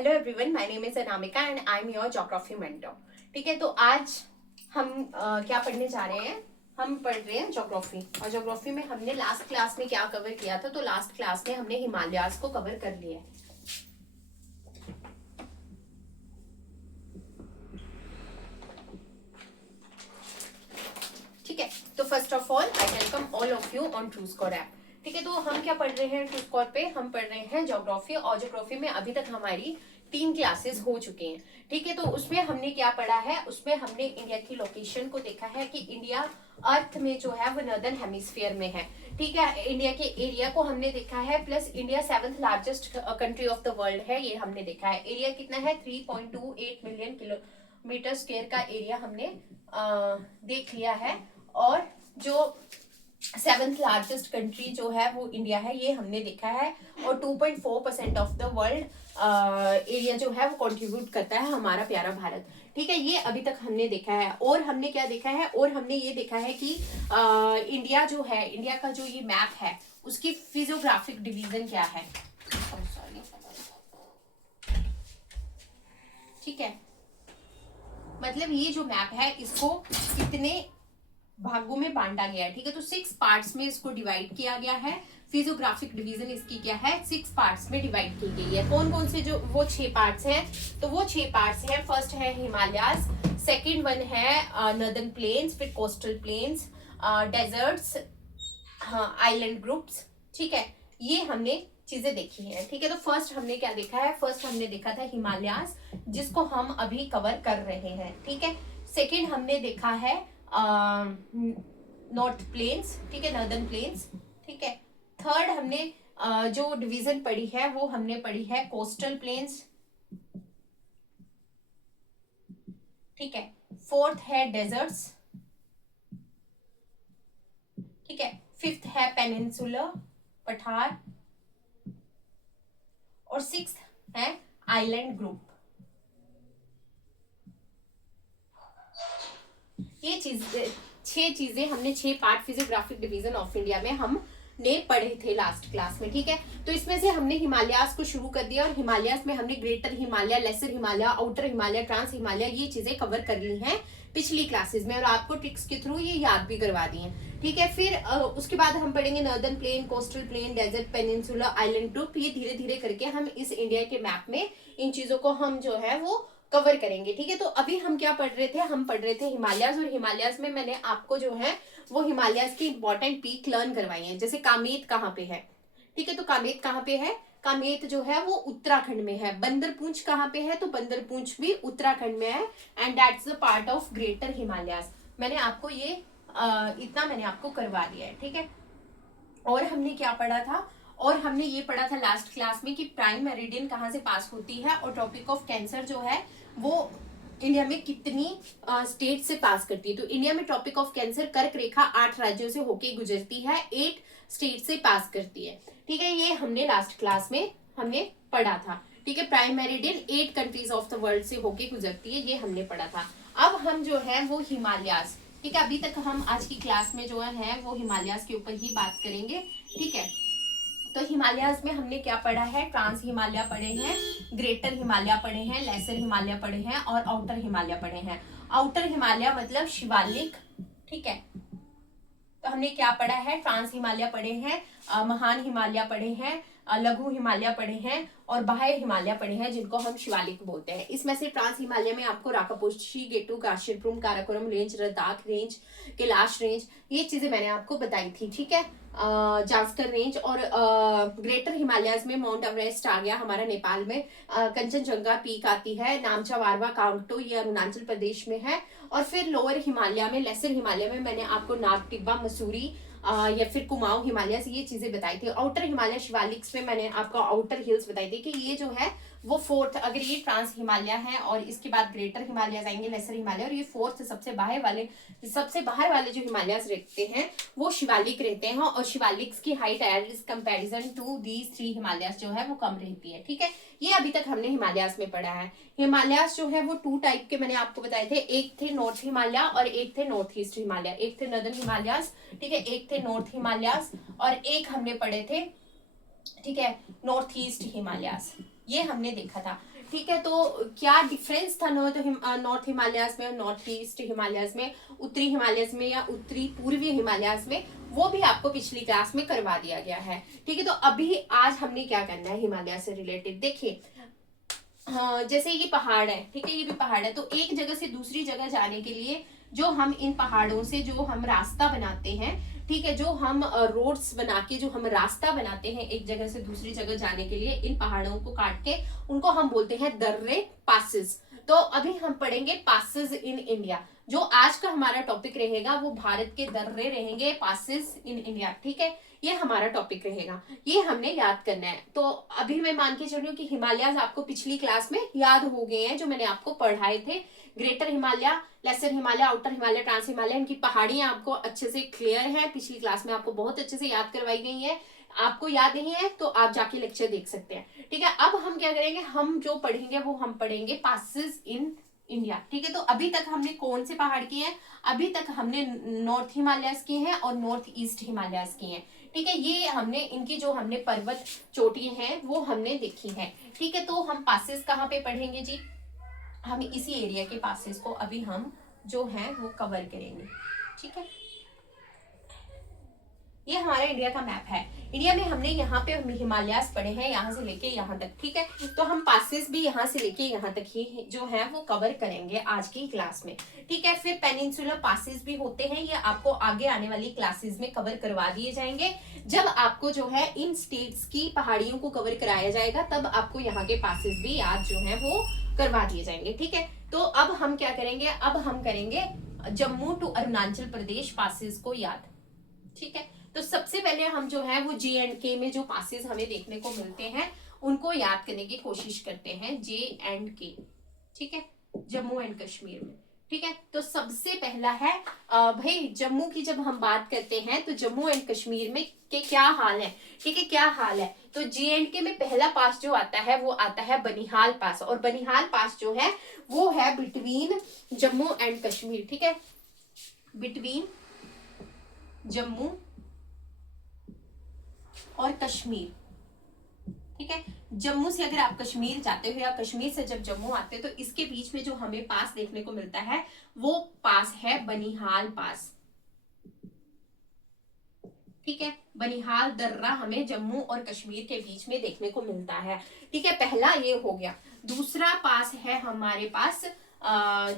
Hello everyone, my name is Anamika and I am your geography mentor. ठीक है, तो आज हम क्या पढ़ने जा रहे हैं। हम पढ़ रहे हैं ज्योग्राफी, और ज्योग्राफी में हमने लास्ट क्लास में क्या कवर किया था। तो लास्ट क्लास में हमने हिमालयाज को कवर कर लिया है। ठीक है, तो first of all I welcome all of you on true score app. ठीक है, तो हम क्या पढ़ रहे हैं ट्रू स्कोर पे। हम पढ़ रहे हैं ज्योग्राफी, और ज्योग्राफी में अभी तक हमारी 3 क्लासेस हो चुके हैं। ठीक है, तो उसमें हमने क्या पढ़ा है, उसमें हमने इंडिया की लोकेशन को देखा है कि इंडिया अर्थ में जो है वो नॉर्दर्न हेमिस्फीयर में है। ठीक है, इंडिया के एरिया को हमने देखा है, plus India 7th largest country of the world है, ये हमने देखा है। एरिया कितना है, 3.28 मिलियन किलोमीटर स्क्वायर का एरिया हमने देख लिया है। और जो 7th लार्जेस्ट कंट्री जो है वो इंडिया है, ये हमने देखा है। और 2.4% ऑफ द वर्ल्ड एरिया जो है वो कंट्रीब्यूट करता है हमारा प्यारा भारत। ठीक है, ये अभी तक हमने देखा है। और हमने क्या देखा है, और हमने ये देखा है कि इंडिया जो है, इंडिया का जो ये मैप है उसकी फिजियोग्राफिक डिवीजन क्या है। ठीक है, मतलब ये जो मैप है इसको कितने भागों में बांटा गया है। ठीक है, तो 6 पार्ट्स में इसको डिवाइड किया गया है। फिजियोग्राफिक डिवीजन इसकी क्या है, 6 पार्ट्स में डिवाइड की गई है। कौन कौन से जो वो 6 पार्ट्स हैं, तो वो 6 पार्ट्स हैं। फर्स्ट है हिमालयाज, सेकंड वन है नॉर्दर्न प्लेन्स, फिर coastal plains, deserts, island groups. ठीक है, ये हमने चीजें देखी हैं। ठीक है, तो फर्स्ट हमने क्या देखा है, फर्स्ट हमने देखा था हिमालयाज, जिसको हम अभी कवर कर रहे हैं। ठीक है, सेकंड हमने देखा है नॉर्थ प्लेन्स, ठीक है, नॉर्दर्न प्लेन्स। ठीक है, थर्ड हमने जो डिवीजन पढ़ी है वो हमने पढ़ी है कोस्टल प्लेन्स। ठीक है, फोर्थ है डेजर्ट्स। ठीक है, फिफ्थ है पेनिनसुलर पठार, और सिक्स्थ है आइलैंड ग्रुप। ये चीज 6 चीजें हमने 6 part physiographic division of India में हमने पढ़े थे लास्ट क्लास में। ठीक है, तो इसमें से हमने हिमालयास को शुरू कर दिया, और हिमालयास में हमने greater Himalaya, lesser Himalaya, outer Himalaya, trans Himalaya, ये चीजें कवर कर ली हैं पिछली क्लासेस में, और आपको ट्रिक्स के थ्रू ये याद भी करवा दी हैं। ठीक है, फिर उसके बाद हम पढ़ेंगे northern plain, coastal plain, desert, peninsular, island group. ये धीरे धीरे करके हम इस इंडिया के मैप में इन चीजों को हम जो है वो कवर करेंगे। ठीक है, तो अभी हम क्या पढ़ रहे थे, हम पढ़ रहे थे हिमालयाज, और हिमालयाज में मैंने आपको जो है वो हिमालयाज की इंपॉर्टेंट पीक लर्न करवाई है। जैसे कामेत कहाँ पे है। ठीक है, तो कामेत कहाँ पे है, कामेत जो है वो उत्तराखंड में है। बंदरपूंछ कहाँ पे है, तो बंदरपूंछ भी उत्तराखंड में है, and that's the part of greater Himalayas. मैंने आपको ये इतना मैंने आपको करवा दिया है। ठीक है, और हमने क्या पढ़ा था, और हमने ये पढ़ा था लास्ट क्लास में कि प्राइम मेरिडियन कहाँ से पास होती है, और ट्रॉपिक ऑफ कैंसर जो है वो इंडिया में कितनी स्टेट से पास करती है। तो इंडिया में ट्रॉपिक ऑफ कैंसर कर्क रेखा 8 राज्यों से होके गुजरती है, 8 स्टेट से पास करती है। ठीक है, ये हमने लास्ट क्लास में हमने पढ़ा था। ठीक है, prime meridian 8 countries of the world से होके गुजरती है, ये हमने पढ़ा था। अब हम जो है वो हिमालयाज, ठीक है, अभी तक हम आज की क्लास में जो है वो हिमालयाज के ऊपर ही बात करेंगे। ठीक है, तो हिमालयाज में हमने क्या पढ़ा है, ट्रांस हिमालय पढ़े हैं, ग्रेटर हिमालय पढ़े हैं, लेसर हिमालय पढ़े हैं, और आउटर हिमालय पढ़े हैं। आउटर हिमालय मतलब शिवालिक। ठीक है, तो हमने क्या पढ़ा है, ट्रांस हिमालय पढ़े हैं, महान हिमालय पढ़े हैं, लघु हिमालय पढ़े हैं, और बाह्य हिमालय पढ़े हैं, जिनको हम शिवालिक बोलते हैं। इसमें से ट्रांस हिमालय में आपको राकापोशी, गेटू, काशीरपुरम, Karakoram range, Ladakh range, Kailash range, ये चीजें मैंने आपको बताई थी। ठीक है, जास्कर रेंज, और ग्रेटर हिमालयाज में माउंट एवरेस्ट आ गया हमारा नेपाल में, कंचनजंगा पीक आती है, नामचा वारवा काउंटो, ये अरुणाचल प्रदेश में है। और फिर लोअर हिमालय में, लेसर हिमालय में मैंने आपको नाग टिब्बा, मसूरी या फिर कुमाऊं हिमालय से ये चीजें बताई थी। आउटर हिमालय शिवालिक्स में मैंने आपको आउटर हिल्स बताई थी कि ये जो है वो फोर्थ, अगर ये ट्रांस हिमालय है और इसके बाद ग्रेटर हिमालय आएंगे, लेसर हिमालय, और ये फोर्थ सबसे बाहर वाले जो हिमालय रहते हैं वो शिवालिक रहते हैं, और शिवालिक्स की height as comparison to these 3 Himalaya जो है वो कम रहती है। ठीक है, ये अभी तक हमने हिमालयास में पढ़ा है। हिमालयास जो है वो 2 टाइप के मैंने आपको बताए थे, एक थे नॉर्थ हिमालय और एक थे नॉर्थ ईस्ट हिमालय, एक थे नॉर्दर्न हिमालयास, ठीक है, एक थे नॉर्थ हिमालयास, और एक हमने पढ़े थे, ठीक है, नॉर्थ ईस्ट हिमालयास, ये हमने देखा था। ठीक है। तो क्या डिफरेंस था नॉर्थ हिमालयाज में, नॉर्थ ईस्ट हिमालयाज में, उत्तरी हिमालयाज में या उत्तरी पूर्वी हिमालयाज में, वो भी आपको पिछली क्लास में करवा दिया गया है। ठीक है, तो अभी आज हमने क्या करना है हिमालय से रिलेटेड। देखिए हाँ, जैसे ये पहाड़ है, ठीक है, ये भी पहाड़ है, तो एक जगह से दूसरी जगह जाने के लिए जो हम इन पहाड़ों से जो हम रास्ता बनाते हैं, ठीक है, जो हम रोड्स बना के जो हम रास्ता बनाते हैं एक जगह से दूसरी जगह जाने के लिए, इन पहाड़ों को काट के उनको हम बोलते हैं दर्रे, पासेस। तो अभी हम पढ़ेंगे पासेस इन इंडिया। जो आज का हमारा टॉपिक रहेगा वो भारत के दर्रे रहेंगे, पासेस इन इंडिया। ठीक है, ये हमारा टॉपिक रहेगा, ये हमने याद करना है। तो अभी मैं मान के चल रही हूँ कि हिमालयाज आपको पिछली क्लास में याद हो गए हैं, जो मैंने आपको पढ़ाए थे। Greater Himalaya, lesser Himalaya, outer Himalaya, trans Himalaya, इनकी पहाड़ियां आपको अच्छे से क्लियर है, पिछली क्लास में आपको बहुत अच्छे से याद करवाई गई है। आपको याद नहीं है तो आप जाके लेक्चर देख सकते हैं। ठीक है, अब हम क्या करेंगे, हम जो पढ़ेंगे वो हम पढ़ेंगे पासेस इन इंडिया। ठीक है, तो अभी तक हमने कौन से पहाड़ किए हैं, अभी तक हमने नॉर्थ हिमालयाज किए हैं और नॉर्थ ईस्ट हिमालयाज किए हैं। ठीक है, ये हमने इनकी जो हमने पर्वत चोटी हैं वो हमने देखी है। ठीक है, तो हम पासेस कहाँ पे पढ़ेंगे जी, हम इसी एरिया के पासेस को अभी हम जो है वो कवर करेंगे। ठीक है, ये हमारा इंडिया का मैप है। इंडिया में हमने यहाँ पे हिमालयास पढ़े हैं, यहाँ से लेके यहाँ तक। ठीक है, तो हम पासेस भी यहाँ से लेके यहाँ तक ही जो है वो कवर करेंगे आज की क्लास में। ठीक है, फिर पेनिनसुलर पासेस भी होते हैं, ये आपको आगे आने वाली क्लासेस में कवर करवा दिए जाएंगे। जब आपको जो है इन स्टेट्स की पहाड़ियों को कवर कराया जाएगा तब आपको यहाँ के पासेस भी याद जो है वो करवा दिए जाएंगे। ठीक है, तो अब हम क्या करेंगे, अब हम करेंगे जम्मू टू अरुणाचल प्रदेश पासेस को याद। ठीक है, तो सबसे पहले हम जो है वो J&K में जो पासेस हमें देखने को मिलते हैं उनको याद करने की कोशिश करते हैं। J&K, ठीक है, जम्मू एंड कश्मीर में। ठीक है, तो सबसे पहला है भाई जम्मू की जब हम बात करते हैं तो जम्मू एंड कश्मीर में के क्या हाल है। ठीक है, क्या हाल है, तो J&K में पहला पास जो आता है वो आता है बनिहाल पास, और बनिहाल पास जो है वो है बिटवीन जम्मू एंड कश्मीर। ठीक है, बिटवीन जम्मू और कश्मीर। ठीक है, जम्मू से अगर आप कश्मीर जाते हो या कश्मीर से जब जम्मू आते हो तो इसके बीच में जो हमें पास देखने को मिलता है वो पास है बनिहाल पास। ठीक है, बनिहाल दर्रा हमें जम्मू और कश्मीर के बीच में देखने को मिलता है। ठीक है, पहला ये हो गया। दूसरा पास है हमारे पास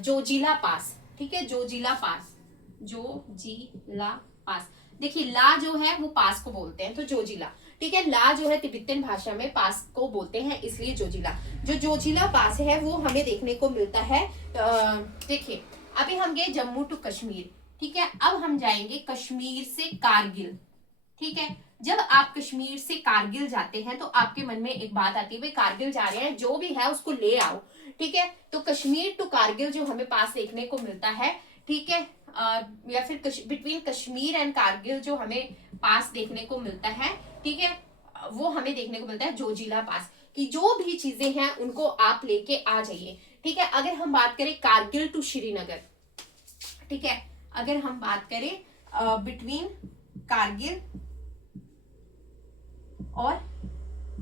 जोजिला पास। ठीक है, जोजिला पास, जोजिला पास। देखिए ला जो है वो पास को बोलते हैं तो जोजिला। ठीक है, ला जो है तिब्बतन भाषा में पास को बोलते हैं इसलिए जोजिला। जो जोजिला पास है वो हमें देखने को मिलता है। देखिए अभी हम गए जम्मू टू कश्मीर। ठीक है, अब हम जाएंगे कश्मीर से कारगिल। ठीक है, जब आप कश्मीर से कारगिल जाते हैं तो आपके मन में एक बात आती है, भाई कारगिल जा रहे हैं, जो भी है उसको ले आओ। ठीक है, तो कश्मीर टू कारगिल जो हमें पास देखने को मिलता है, ठीक है, या फिर बिटवीन कश्मीर एंड कारगिल जो हमें पास देखने को मिलता है, ठीक है, वो हमें देखने को मिलता है जोजिला पास। कि जो भी चीजें हैं उनको आप लेके आ जाइए। ठीक है, अगर हम बात करें कारगिल टू श्रीनगर, ठीक है, अगर हम बात करें बिटवीन कारगिल और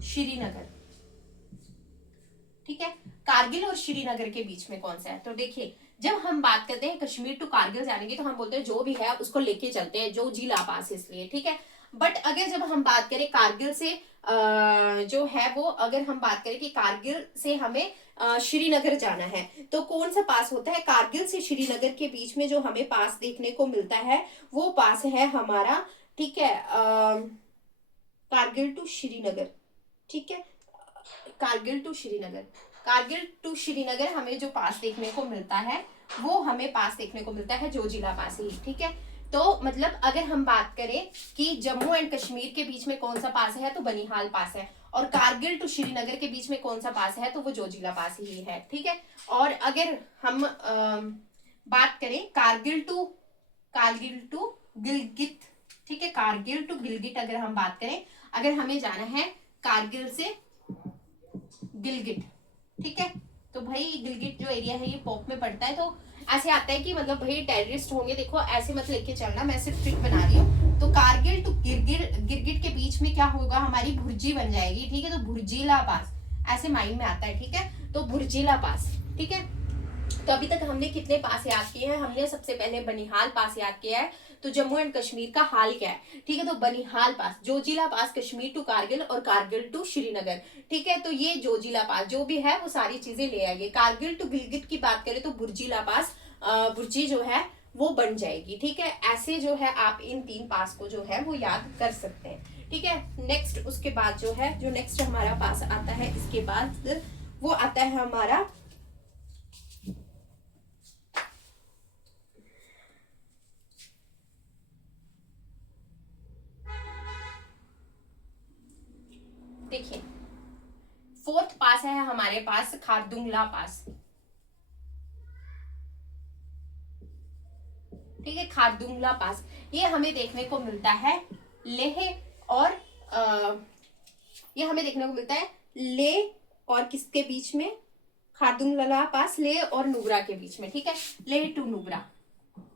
श्रीनगर, ठीक है, कारगिल और श्रीनगर के बीच में कौन सा है, तो देखिए जब हम बात करते हैं कश्मीर टू कारगिल जाने की तो हम बोलते हैं जो भी है उसको लेके चलते हैं, जो जिला पास इसलिए। ठीक है, बट अगर जब हम बात करें कारगिल से जो है वो, अगर हम बात करें कि कारगिल से हमें श्रीनगर जाना है तो कौन सा पास होता है, कारगिल से श्रीनगर के बीच में जो हमें पास देखने को मिलता है वो पास है हमारा, ठीक है, कारगिल टू श्रीनगर। ठीक है, कारगिल टू श्रीनगर, कारगिल टू श्रीनगर हमें जो पास देखने को मिलता है वो हमें पास देखने को मिलता है जोजिला पास ही। ठीक है, तो मतलब अगर हम बात करें कि जम्मू एंड कश्मीर के बीच में कौन सा पास है तो बनिहाल पास है, और कारगिल टू श्रीनगर के बीच में कौन सा पास है तो वो जोजिला पास ही है। ठीक है, और अगर हम बात करें कारगिल टू गिलगित, ठीक है, कारगिल टू गिलगित अगर हम बात करें, अगर हमें जाना है कारगिल से गिलगित, ठीक है, तो भाई गिलगित जो एरिया है ये पॉप में पड़ता है, तो ऐसे आता है कि मतलब भाई टेररिस्ट होंगे, देखो ऐसे मत लेके चलना, मैं सिर्फ ट्रिक बना रही हूँ। तो कारगिल टू गिरगिट के बीच में क्या होगा, हमारी भुर्जी बन जाएगी। ठीक है, तो भुर्जीला पास ऐसे माइंड में आता है, ठीक है। तो बुर्जिला पास, ठीक है। तो अभी तक हमने कितने पास याद किए हैं? हमने सबसे पहले बनिहाल पास याद किया है। तो जम्मू एंड कश्मीर का हाल क्या है, ठीक है। तो बनिहाल पास, जोजिला पास कश्मीर टू कारगिल और कारगिल टू श्रीनगर, ठीक है। तो ये जोजिला पास जो भी है वो सारी चीजें ले आइए। कारगिल टू गिलगित की बात करें तो बुर्जिला पास, बुर्जी जो है वो बन जाएगी, ठीक है। ऐसे जो है आप इन 3 पास को जो है वो याद कर सकते हैं, ठीक है। नेक्स्ट उसके बाद जो है, जो नेक्स्ट हमारा पास आता है इसके बाद वो आता है हमारा देखिए, 4th पास है हमारे पास खारदुंगला पास, ठीक है। खारदुंगला पास ये हमें देखने को मिलता है लेह और ये हमें देखने को मिलता है लेह और किसके बीच में? खारदुंगला पास लेह और नुब्रा के बीच में, ठीक है। लेह टू नुब्रा,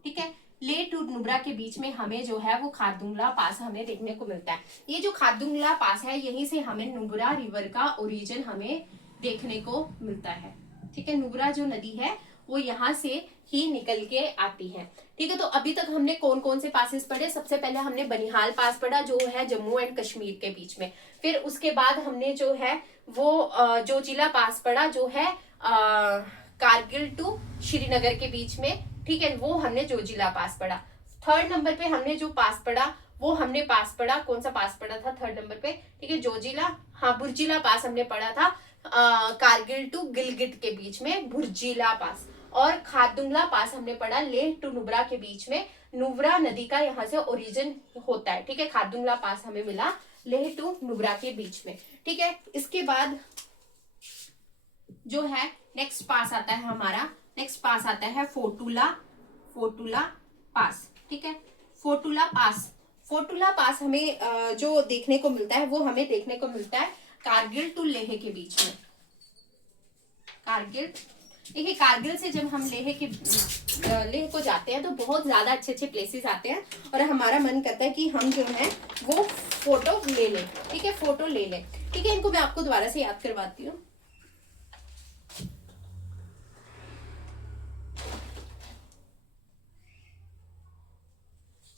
ठीक है। ले टू नुब्रा के बीच में हमें जो है वो खारदुंगला पास हमें देखने को मिलता है। ये जो खारदुंगला पास है यहीं से हमें नुब्रा रिवर का ओरिजिन हमें देखने को मिलता है, ठीक है। नुब्रा जो नदी है वो यहाँ से ही निकल के आती है, ठीक है। तो अभी तक हमने कौन कौन से पासेस पढ़े? सबसे पहले हमने बनिहाल पास पढ़ा जो है जम्मू एंड कश्मीर के बीच में। फिर उसके बाद हमने जो है वो जोजिला पास पढ़ा जो है कारगिल टू श्रीनगर के बीच में, ठीक है। वो हमने जोजिला पास पढ़ा। 3rd नंबर पे हमने जो पास पढ़ा वो हमने पास पढ़ा, कौन सा पास पढ़ा था 3rd नंबर पे? ठीक है, जोजिला, हाँ बुर्जिला पास हमने पढ़ा था कारगिल टू गिलगित के बीच में, बुर्जिला पास। और खारदुंगला पास हमने पढ़ा लेह टू नुब्रा के बीच में, नुब्रा नदी का यहाँ से ओरिजिन होता है, ठीक है। खारदुंगला पास हमें मिला लेह टू नुब्रा के बीच में, ठीक है। इसके बाद जो है नेक्स्ट पास आता है हमारा, नेक्स्ट पास आता है फोटुला, फोटुला पास, ठीक है। फोटुला पास, फोटुला पास हमें जो देखने को मिलता है वो हमें देखने को मिलता है कारगिल टू लेह के बीच में। कारगिल, देखिए कारगिल से जब हम लेह को जाते हैं तो बहुत ज्यादा अच्छे अच्छे प्लेसेस आते हैं और हमारा मन करता है कि हम जो है वो फोटो ले लें, ठीक है, फोटो ले लें, ठीक है। इनको मैं आपको दोबारा से याद करवाती हूँ।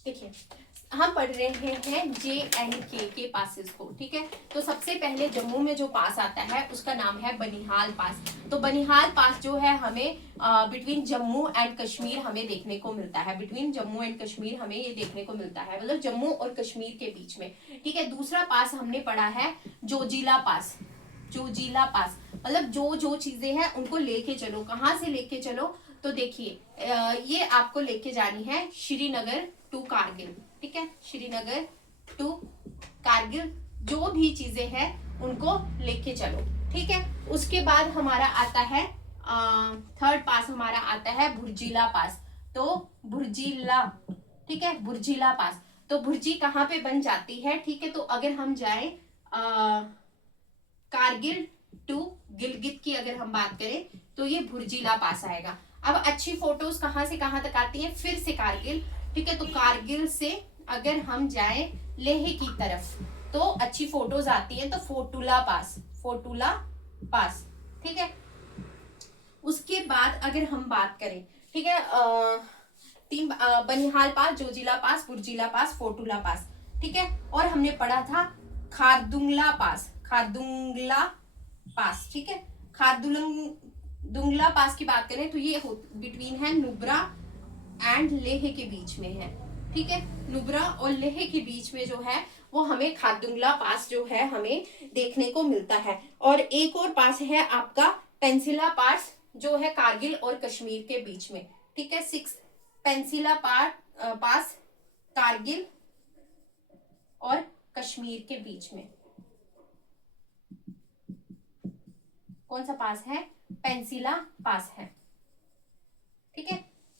देखिए हम पढ़ रहे हैं JNK के पासेस को, ठीक है। तो सबसे पहले जम्मू में जो पास आता है उसका नाम है बनिहाल पास। तो बनिहाल पास जो है हमें बिटवीन जम्मू एंड कश्मीर हमें देखने को मिलता है, बिटवीन जम्मू एंड कश्मीर हमें ये देखने को मिलता है, मतलब जम्मू और कश्मीर के बीच में, ठीक है। दूसरा पास हमने पढ़ा है जोजिला पास, जोजिला पास मतलब जो जो चीजें हैं उनको लेके चलो। कहाँ से लेके चलो? तो देखिए ये आपको लेके जानी है श्रीनगर टू कारगिल, ठीक है, श्रीनगर टू कारगिल, जो भी चीजें हैं उनको लेके चलो, ठीक है। उसके बाद हमारा आता है 3rd पास हमारा आता है बुर्जिला पास। तो बुर्जिला, ठीक है, बुर्जिला पास। तो बुर्जी कहाँ पे बन जाती है, ठीक है। तो अगर हम जाए कारगिल टू गिलगित की अगर हम बात करें तो ये बुर्जिला पास आएगा। अब अच्छी फोटोज कहाँ से कहाँ तक आती है? फिर से कारगिल, ठीक है। तो कारगिल से अगर हम जाएं लेह की तरफ तो अच्छी फोटोज आती हैं, तो फोटुला पास, फोटुला पास, ठीक है। उसके बाद अगर हम बात करें, ठीक है, 3 बनिहाल पास, जोजिला पास, बुर्जिला पास, फोटुला पास, ठीक है। और हमने पढ़ा था खारदुंगला पास, खारदुंगला पास, ठीक है। खारदुंगला पास की बात करें तो ये बिटवीन है नुब्रा एंड लेह के बीच में है, ठीक है। नुब्रा और लेह के बीच में जो है वो हमें खारदुंगला पास जो है हमें देखने को मिलता है। और एक और पास है आपका पेंसिला पास जो है कारगिल और कश्मीर के बीच में, ठीक है। 6 पेंसिला पास कारगिल और कश्मीर के बीच में कौन सा पास है? पेंसिला पास है, ठीक है।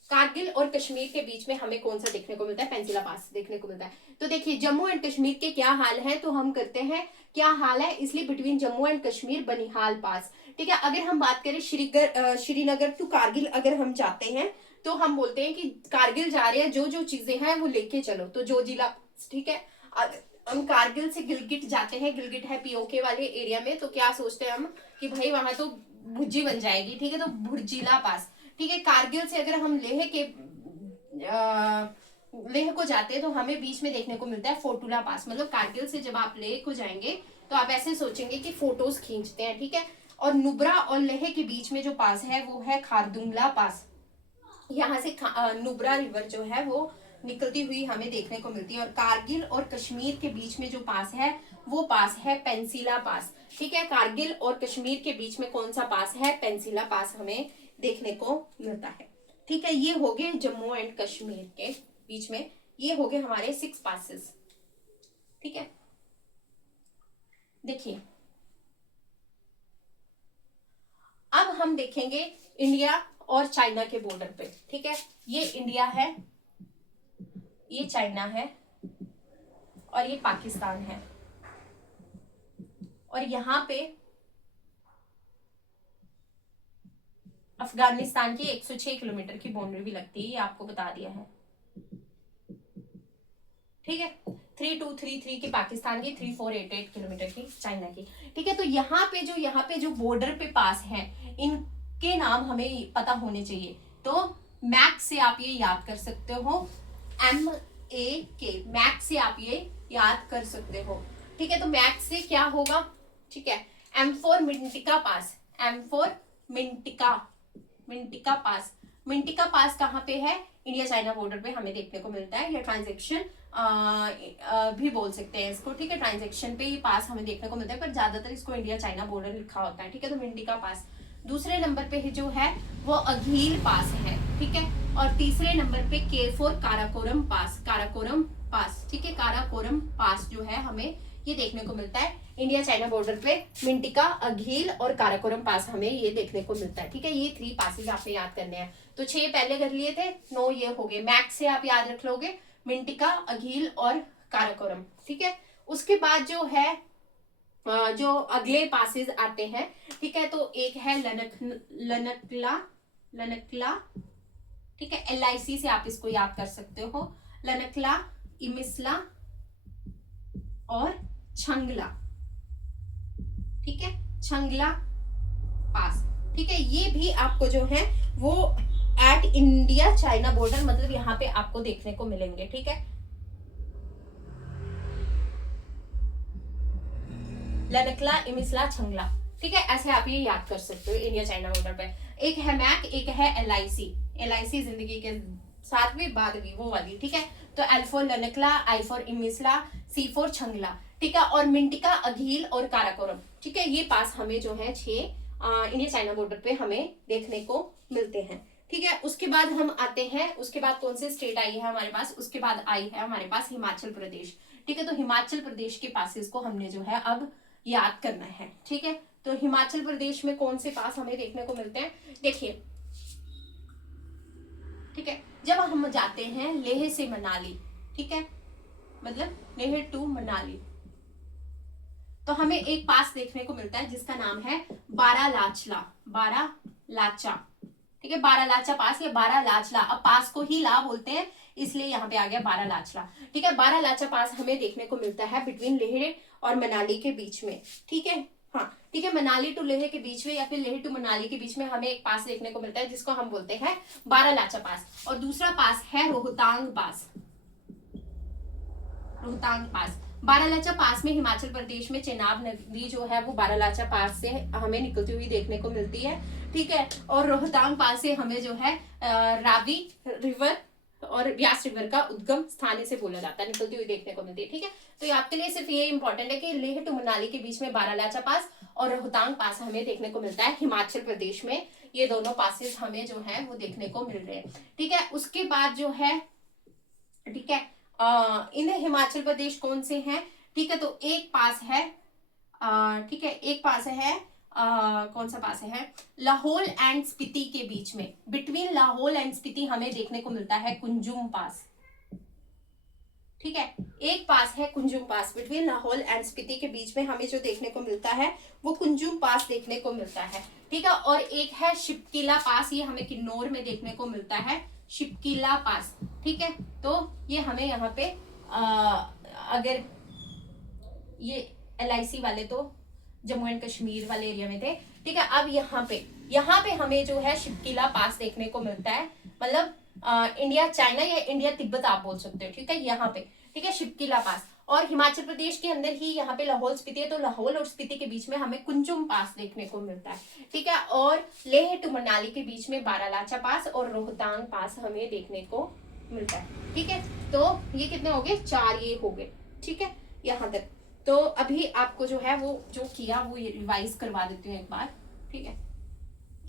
कारगिल और कश्मीर के बीच में हमें कौन सा देखने को मिलता है? पेंसिला पास देखने को मिलता है। तो देखिए जम्मू एंड कश्मीर के क्या हाल है, तो हम करते हैं क्या हाल है, इसलिए बिटवीन जम्मू एंड कश्मीर बनिहाल पास, ठीक है। अगर हम बात करें श्रीनगर टू कारगिल अगर हम जाते हैं तो हम बोलते हैं कि कारगिल जा रहे हैं, जो जो चीजें हैं वो लेके चलो, तो जो जिला, ठीक है। हम कारगिल से गिलगित जाते हैं, गिलगित है पीओके वाले एरिया में, तो क्या सोचते हैं हम? कि भाई वहां तो भुज्जी बन जाएगी, ठीक है, तो भुर्जिला पास, ठीक है। कारगिल से अगर हम लेह को जाते हैं तो हमें बीच में देखने को मिलता है फोटुला पास। मतलब कारगिल से जब आप लेह को जाएंगे तो आप ऐसे सोचेंगे कि फोटोज खींचते हैं, ठीक है। और नुब्रा और लेह के बीच में जो पास है वो है खारदुंगला पास। यहाँ से नुब्रा रिवर जो है वो निकलती हुई हमें देखने को मिलती है। और कारगिल और कश्मीर के बीच में जो पास है वो पास है पेंसिला पास, ठीक है। कारगिल और कश्मीर के बीच में कौन सा पास है? पेंसिला पास हमें देखने को मिलता है, ठीक है। ये हो गए जम्मू एंड कश्मीर के बीच में, ये हो गए हमारे 6 पासेस, ठीक है। देखिए अब हम देखेंगे इंडिया और चाइना के बॉर्डर पे, ठीक है। ये इंडिया है, ये चाइना है और ये पाकिस्तान है। और यहां पे अफगानिस्तान की 106 किलोमीटर की बाउंड्री भी लगती है, ये आपको बता दिया है, ठीक है। 3233 की पाकिस्तान की, 3488 किलोमीटर की चाइना की, ठीक है। तो यहाँ पे जो बॉर्डर पे पास है इनके नाम हमें पता होने चाहिए। तो मैक से आप ये याद कर सकते हो, MAK, मैक से आप ये याद कर सकते हो, ठीक है। तो मैक से क्या होगा, ठीक है। M for Mintaka pass, M for Mintaka pass. Mintaka pass कहाँ पे है? इंडिया चाइना बॉर्डर पे हमें देखने को मिलता है। या ट्रांजैक्शन भी बोल सकते हैं इसको, ठीक है। ट्रांजैक्शन पे ये पास हमें देखने को मिलता है, पर ज्यादातर इसको इंडिया चाइना बॉर्डर लिखा होता है, ठीक है। तो मिंटिका पास। दूसरे नंबर पे जो है वो अघील पास है, ठीक है। और तीसरे नंबर पे K फॉर काराकोरम पास, काराकोरम पास, ठीक है। काराकोरम पास जो है हमें ये देखने को मिलता है इंडिया चाइना बॉर्डर पे। मिंटिका, अघील और काराकोरम पास हमें ये देखने को मिलता है, ठीक है। ये 3 पासेज आपने याद करने हैं। तो 6 पहले कर लिए थे, 9 ये हो गए। मैक्स से आप याद रख लोगे मिंटिका, अघील और काराकोरम, ठीक है। उसके बाद जो है जो अगले पासेज आते हैं, ठीक है। तो एक है लनकला, ठीक है। LIC से आप इसको याद कर सकते हो, लनकला, इमिसला और छंगला, ठीक है। छंगला पास, ठीक है। ये भी आपको जो है वो एट इंडिया चाइना बॉर्डर, मतलब यहाँ पे आपको देखने को मिलेंगे, ठीक है। लनकला, इमिसला, छंगला, ठीक है। ऐसे आप ये याद कर सकते हो इंडिया चाइना बॉर्डर पे। एक है मैक, एक है LIC जिंदगी के साथ भी बाद भी वो वाली, ठीक है। तो L for Lanak La, I for Imis La, C for Chang La, ठीक है। और मिंटिका, अघील और काराकोरम, ठीक है। ये पास हमें जो है 6 इंडिया चाइना बॉर्डर पे हमें देखने को मिलते हैं, ठीक है। उसके बाद हम आते हैं, उसके बाद कौन से स्टेट आई है हमारे पास? उसके बाद आई है हमारे पास हिमाचल प्रदेश, ठीक है। तो हिमाचल प्रदेश के पासेस को हमने जो है अब याद करना है, ठीक है। तो हिमाचल प्रदेश में कौन से पास हमें देखने को मिलते हैं? देखिए, ठीक है, जब हम जाते हैं लेह से मनाली, ठीक है, मतलब लेह टू मनाली, तो हमें एक पास देखने को मिलता है जिसका नाम है बारालाचा, ठीक है। बारालाचा पास या बारालाचा, अब पास को ही ला बोलते हैं इसलिए यहाँ पे आ गया बारालाचा, ठीक है। बारालाचा पास हमें देखने को मिलता है बिटवीन लेह और मनाली के बीच में, ठीक है। हाँ, ठीक है। मनाली टू लेह के बीच में या फिर लेह टू मनाली के बीच में हमें एक पास देखने को मिलता है जिसको हम बोलते हैं बारालाचा पास। और दूसरा पास है रोहतांग पास, रोहतांग पास। बारालाचा पास में हिमाचल प्रदेश में चेनाब नदी जो है वो बारालाचा पास से हमें निकलती हुई देखने को मिलती है, ठीक है। और रोहतांग पास से हमें जो है रावी रिवर और व्यास रिवर का उद्गम स्थान से बोला जाता है, निकलती हुई देखने को मिलती है, ठीक है। तो आपके लिए सिर्फ ये इंपॉर्टेंट है कि लेह टू मनाली के बीच में बारालाचा पास और रोहतांग पास हमें देखने को मिलता है हिमाचल प्रदेश में। ये दोनों पासेस हमें जो है वो देखने को मिल रहे हैं, ठीक है। उसके बाद जो है, ठीक है, इन हिमाचल प्रदेश कौन से हैं? ठीक है, तो एक पास है, ठीक है, एक पास है, कौन सा पास है? लाहौल एंड स्पीति के बीच में, बिटवीन लाहौल एंड स्पीति हमें देखने को मिलता है कुंजुम पास, ठीक है। एक पास है कुंजुम पास, बिटवीन लाहौल एंड स्पीति के बीच में हमें जो देखने को मिलता है वो कुंजुम पास देखने को मिलता है, ठीक है। और एक है शिपकिला पास, ये हमें किन्नौर में देखने को मिलता है, शिपकिला पास, ठीक है। तो ये हमें यहाँ पे अगर ये LIC वाले तो जम्मू एंड कश्मीर वाले एरिया में थे, ठीक है। अब यहाँ पे हमें जो है शिपकिला पास देखने को मिलता है, मतलब इंडिया चाइना या इंडिया तिब्बत आप बोल सकते हो, ठीक है, यहाँ पे, ठीक है, शिपकिला पास। और हिमाचल प्रदेश के अंदर ही यहाँ पे लाहौल स्पीति है, तो लाहौल और स्पीति के बीच में हमें कुंजुम पास देखने को मिलता है, ठीक है। और लेह टू मनाली के बीच में बारालाचा पास और रोहतांग पास हमें देखने को मिलता है, ठीक है। तो ये कितने हो गए, 4 ये हो गए, ठीक है, यहाँ तक। तो अभी आपको जो है वो जो किया वो रिवाइज करवा देती हूँ एक बार, ठीक है,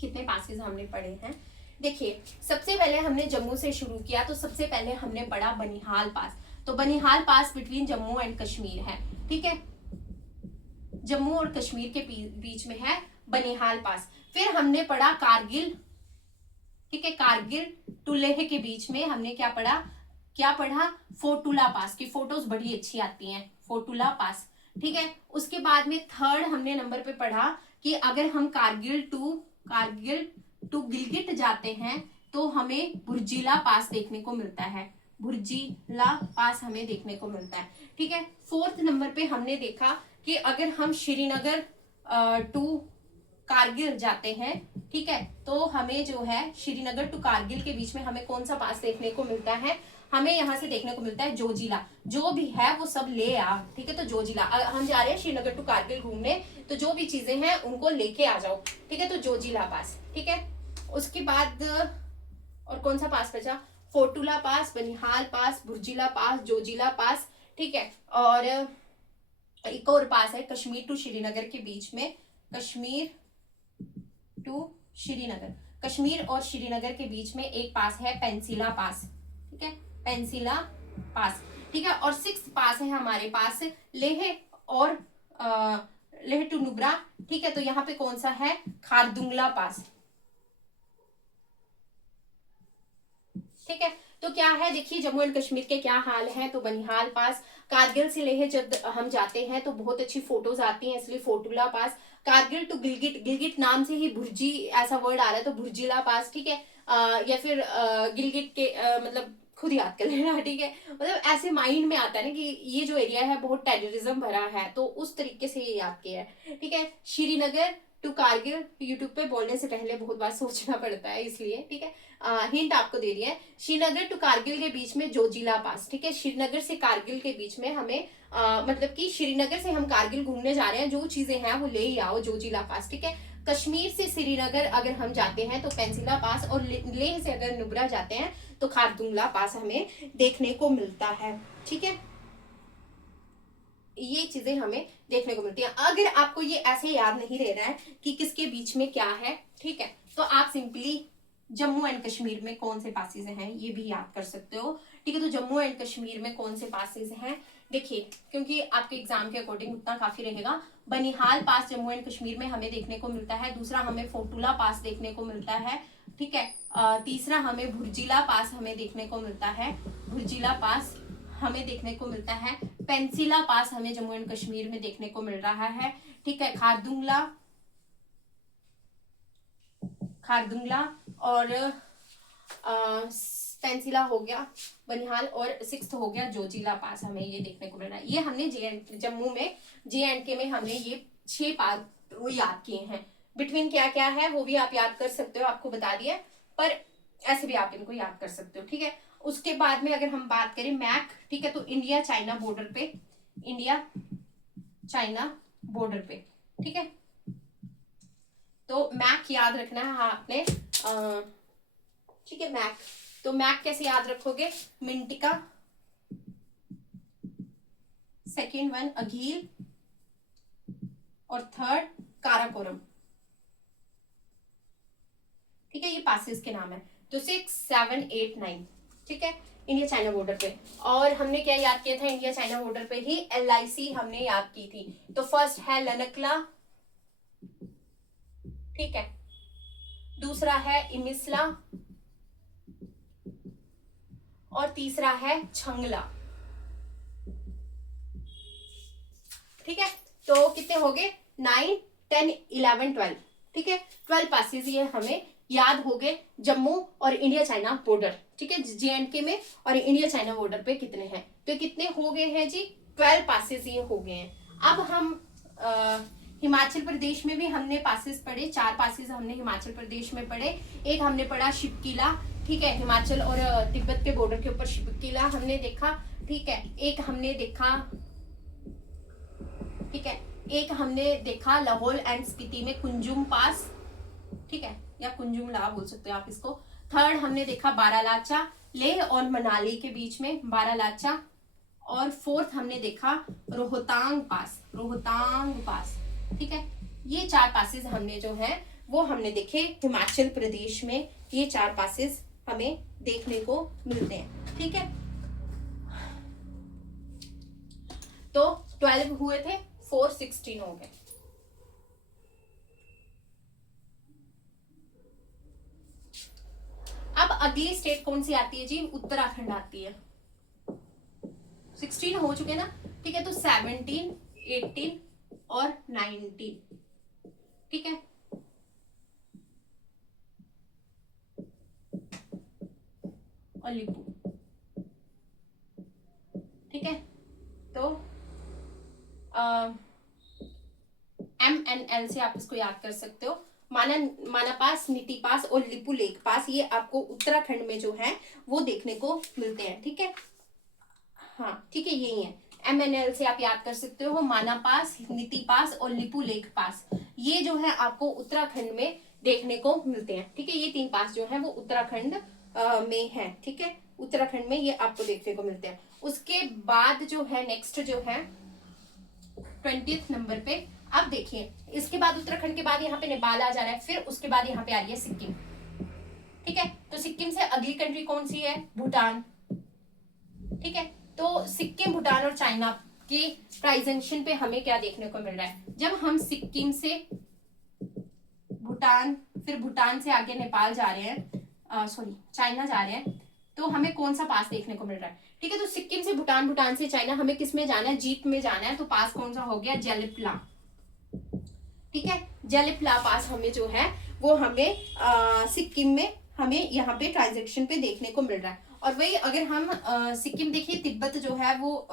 कितने पासेस हमने पढ़े हैं। देखिए, सबसे पहले हमने जम्मू से शुरू किया, तो सबसे पहले हमने पढ़ा बनिहाल पास। तो बनिहाल पास बिटवीन जम्मू एंड कश्मीर है, ठीक है, जम्मू और कश्मीर के बीच में है बनिहाल पास। फिर हमने पढ़ा कारगिल, ठीक है, कारगिल टू लेह के बीच में हमने क्या पढ़ा, फोटुला पास की फोटोज बड़ी अच्छी आती हैं, फोटुला पास, ठीक है। उसके बाद में थर्ड हमने नंबर पे पढ़ा कि अगर हम कारगिल टू गिलगिट जाते हैं तो हमें बुर्जिला पास देखने को मिलता है, बुर्जिला पास हमें देखने को मिलता है, ठीक है। फोर्थ नंबर पे हमने देखा कि अगर हम श्रीनगर टू कारगिल जाते हैं, ठीक है, तो हमें जो है श्रीनगर टू कारगिल के बीच में हमें कौन सा पास देखने को मिलता है, हमें यहाँ से देखने को मिलता है जोजिला, जो भी है वो सब ले आ, ठीक है। तो जोजिला, हम जा रहे हैं श्रीनगर टू कारगिल घूमने, तो जो भी चीजें हैं उनको लेके आ जाओ, ठीक है, तो जोजिला पास, ठीक है। उसके बाद और कौन सा पास बचा, फोटुला पास, बनिहाल पास, बुर्जिला पास, जोजिला पास, ठीक है। और एक और पास है कश्मीर टू श्रीनगर के बीच में, कश्मीर टू श्रीनगर, कश्मीर और श्रीनगर के बीच में एक पास है पेंसिला पास, ठीक है, पेंसिला पास, ठीक है। और 6th पास है हमारे पास लेह और लेह टू नुब्रा, ठीक है, तो यहाँ पे कौन सा है, खारदुंगला पास, ठीक है। तो क्या है, देखिए जम्मू एंड कश्मीर के क्या हाल है। तो बनिहाल पास, कारगिल से लेह जब हम जाते हैं तो बहुत अच्छी फोटोज आती हैं, इसलिए फोटुला पास। कारगिल टू गिलगिट, गिलगिट नाम से ही भुर्जी ऐसा वर्ड आ रहा है, तो भुर्जिला पास, ठीक है। या फिर गिलगिट के मतलब खुद याद कर लेना, ठीक है, मतलब ऐसे माइंड में आता है ना कि ये जो एरिया है बहुत टेररिज्म भरा है, तो उस तरीके से ये याद किया है, ठीक है। श्रीनगर टू कारगिल, यूट्यूब पे बोलने से पहले बहुत बार सोचना पड़ता है, इसलिए, ठीक है। हिंट आपको दे दिया है, श्रीनगर टू कारगिल के बीच में जोजिला पास, ठीक है। श्रीनगर से कारगिल के बीच में हमें मतलब कि श्रीनगर से हम कारगिल घूमने जा रहे हैं, जो चीजें हैं वो ले ही आओ, जोजिला पास, ठीक है। कश्मीर से श्रीनगर अगर हम जाते हैं तो पेंसिला पास, और लेह से अगर नुब्रा जाते हैं तो खारदुंगला पास हमें देखने को मिलता है, ठीक है। ये चीजें हमें देखने को मिलती है। अगर आपको ये ऐसे याद नहीं रह रहा है कि किसके बीच में क्या है, ठीक है, तो आप सिंपली जम्मू एंड कश्मीर में कौन से पासेस हैं ये भी याद कर सकते हो, ठीक है। तो जम्मू एंड कश्मीर में कौन से पासेस हैं, देखिए, क्योंकि आपके एग्जाम के अकॉर्डिंग उतना काफी रहेगा। बनिहाल पास जम्मू एंड कश्मीर में हमें देखने को मिलता है, दूसरा हमें फोटुला पास देखने को मिलता है, ठीक है। तीसरा हमें भुर्जिला पास हमें देखने को मिलता है, भुर्जिला पास हमें देखने को मिलता है, पेंसिला पास हमें जम्मू एंड कश्मीर में देखने को मिल रहा है, ठीक है। खारदुंगला और पेंसिला हो गया, बनिहाल, और 6th हो गया जोजिला पास, हमें ये देखने को मिल रहा है। ये हमने जम्मू में JNK में हमने ये 6 पार्ट याद किए हैं। बिटवीन क्या क्या है वो भी आप याद कर सकते हो, आपको बता दिया, पर ऐसे भी आप इनको याद कर सकते हो, ठीक है। उसके बाद में अगर हम बात करें मैक, ठीक है, तो इंडिया चाइना बॉर्डर पे, इंडिया चाइना बॉर्डर पे, ठीक है। तो मैक याद रखना है आपने, ठीक है, मैक। तो मैक कैसे याद रखोगे, मिंटिका, सेकेंड वन अघील, और थर्ड काराकोरम, ठीक है, ये पासेस के नाम है। तो 6, 7, 8, 9, ठीक है, इंडिया चाइना बॉर्डर पे। और हमने क्या याद किया था, इंडिया चाइना बॉर्डर पे ही LIC हमने याद की थी। तो फर्स्ट है लनकला, ठीक है, दूसरा है इमिसला, और तीसरा है छंगला, ठीक है। तो कितने हो गए, 9, 10, 11, 12, ठीक है, 12 पासेस ये हमें याद हो गए जम्मू और इंडिया चाइना बॉर्डर, ठीक है, JNK में और इंडिया चाइना बॉर्डर पे कितने हैं, तो कितने हो गए हैं जी, 12 पासेस ये हो गए हैं। अब हम हिमाचल प्रदेश में भी हमने पासेस पढ़े, 4 पासेस हमने हिमाचल प्रदेश में पढ़े। एक हमने पढ़ा शिपकिला, ठीक है, हिमाचल और तिब्बत के बॉर्डर के ऊपर शिपकिला हमने देखा, ठीक है। एक हमने देखा, ठीक है, एक हमने देखा लाहौल एंड स्पीति में कुंजुम पास, ठीक है, या कुंजुम ला बोल सकते हो आप इसको। थर्ड हमने देखा बारालाचा, लेह और मनाली के बीच में बारालाचा। और फोर्थ हमने देखा रोहतांग पास, रोहतांग पास, ठीक है। ये 4 पासेस हमने जो है वो हमने देखे हिमाचल प्रदेश में। ये 4 पासेस हमें देखने को मिलते हैं, ठीक है। तो 12 हुए थे, 4 16 हो गए। अब अगली स्टेट कौन सी आती है जी? उत्तराखंड आती है। 16 हो चुके ना, ठीक है। तो 17 18 और 19, ठीक है। और लिपू, ठीक है। तो MNL से आप इसको याद कर सकते हो। माना पास, नीति पास और लिपू लेक पास, ये आपको उत्तराखंड में जो है वो देखने को मिलते हैं, ठीक है। हाँ ठीक है, यही है। MNL से आप याद कर सकते हो, माना पास, नीति पास और लिपू लेक पास, ये जो है आपको उत्तराखंड में देखने को मिलते हैं, ठीक है। ये 3 पास जो है वो उत्तराखंड में है, ठीक है। उत्तराखंड में ये आपको देखने को मिलते हैं। उसके बाद जो है नेक्स्ट जो है 20th नंबर पे, अब देखिए इसके बाद उत्तराखंड के बाद यहाँ पे नेपाल आ जा रहा है, फिर उसके बाद यहाँ पे आ रही है सिक्किम, ठीक है। तो सिक्किम से अगली कंट्री कौन सी है? भूटान, ठीक है। तो सिक्किम, भूटान और चाइना के ट्रांजैक्शन पे हमें क्या देखने को मिल रहा है? जब हम सिक्किम से भूटान, फिर भूटान से आगे नेपाल जा रहे हैं, सॉरी चाइना जा रहे हैं, तो हमें कौन सा पास देखने को मिल रहा है? ठीक है, तो सिक्किम से भूटान, भूटान से चाइना, हमें किस में जाना है? जीप में जाना है। तो पास कौन सा हो गया? जेलिपला, ठीक है। जेलिपला पास हमें जो है वो हमें सिक्किम में हमें यहाँ पे ट्रांजैक्शन पे देखने को मिल रहा है। और वही अगर हम सिक्किम देखिए, तिब्बत जो है वो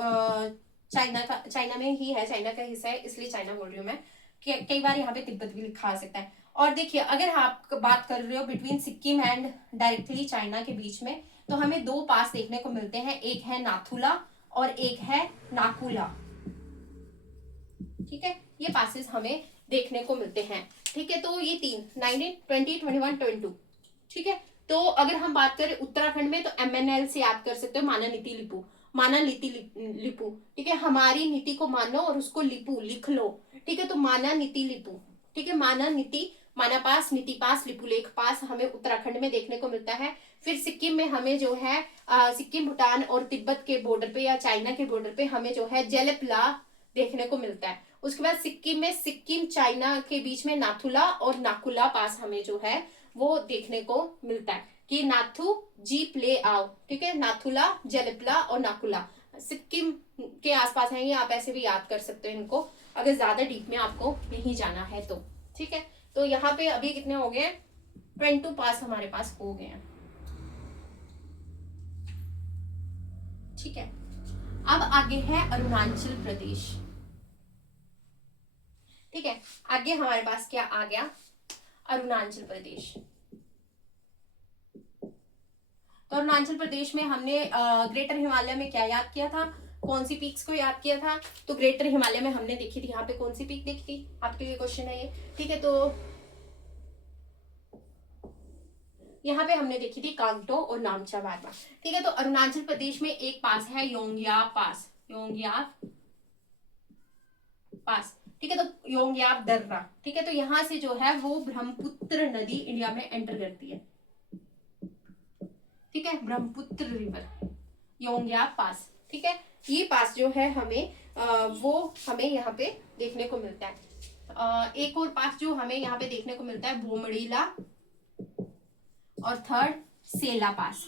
चाइना में ही है, चाइना का हिस्सा है, इसलिए चाइना बोल रही हूँ मैं। कई बार यहाँ पे तिब्बत भी लिखा आ सकता है। और देखिए अगर आप बात कर रहे हो between Sikkim and directly China के बीच में, तो हमें 2 पास देखने को मिलते हैं, एक है नाथुला और एक है नाकुला, ठीक है। ये पासेस हमें देखने को मिलते हैं, ठीक है। तो ये 3 19 20 21 22, ठीक है। तो अगर हम बात करें उत्तराखंड में, तो MNL से याद कर सकते हो, माना नीति लिपू, माना नीति लिपू, ठीक है। हमारी नीति को मानो और उसको लिपू लिख लो, ठीक है। तो माना नीति लिपू, ठीक है। माना नीति, माना पास, नीति पास, लिपू लेक पास हमें उत्तराखंड में देखने को मिलता है। फिर सिक्किम में हमें जो है सिक्किम, भूटान और तिब्बत के बॉर्डर पे या चाइना के बॉर्डर पे हमें जो है जेलेपला देखने को मिलता है। उसके बाद सिक्किम में, सिक्किम चाइना के बीच में नाथुला और नाकुला पास हमें जो है वो देखने को मिलता है कि नाथू जीप ले आओ, ठीक है। नाथुला, जेलिपला और नाकुला सिक्किम के आसपास हैं ये, आप ऐसे भी याद कर सकते हो इनको, अगर ज्यादा डीप में आपको नहीं जाना है तो, ठीक है। तो यहाँ पे अभी कितने हो गए? 22 पास हमारे पास हो गए हैं, ठीक है। अब आगे है अरुणाचल प्रदेश, ठीक है। आगे हमारे पास क्या आ गया? अरुणाचल प्रदेश। तो अरुणाचल प्रदेश में हमने ग्रेटर हिमालय में क्या याद किया था? कौन सी पीक्स को याद किया था? तो ग्रेटर हिमालय में हमने देखी थी, यहाँ पे कौन सी पीक देखी थी? आपके लिए क्वेश्चन है ये, ठीक है। तो यहाँ पे हमने देखी थी कांगटो और नामचा बारमा, ठीक है। तो अरुणाचल प्रदेश में एक पास है योंगयाप पास, योंगयाप पास, ठीक है। तो योंगयाप दर्रा, ठीक है। तो यहाँ से जो है वो ब्रह्मपुत्र नदी इंडिया में एंटर करती है, ठीक है। ब्रह्मपुत्र रिवर, योंगयाप पास, ठीक है। ये पास जो है हमें वो हमें यहाँ पे देखने को मिलता है। एक और पास जो हमें यहाँ पे देखने को मिलता है बोमड़ीला, और थर्ड सेला पास,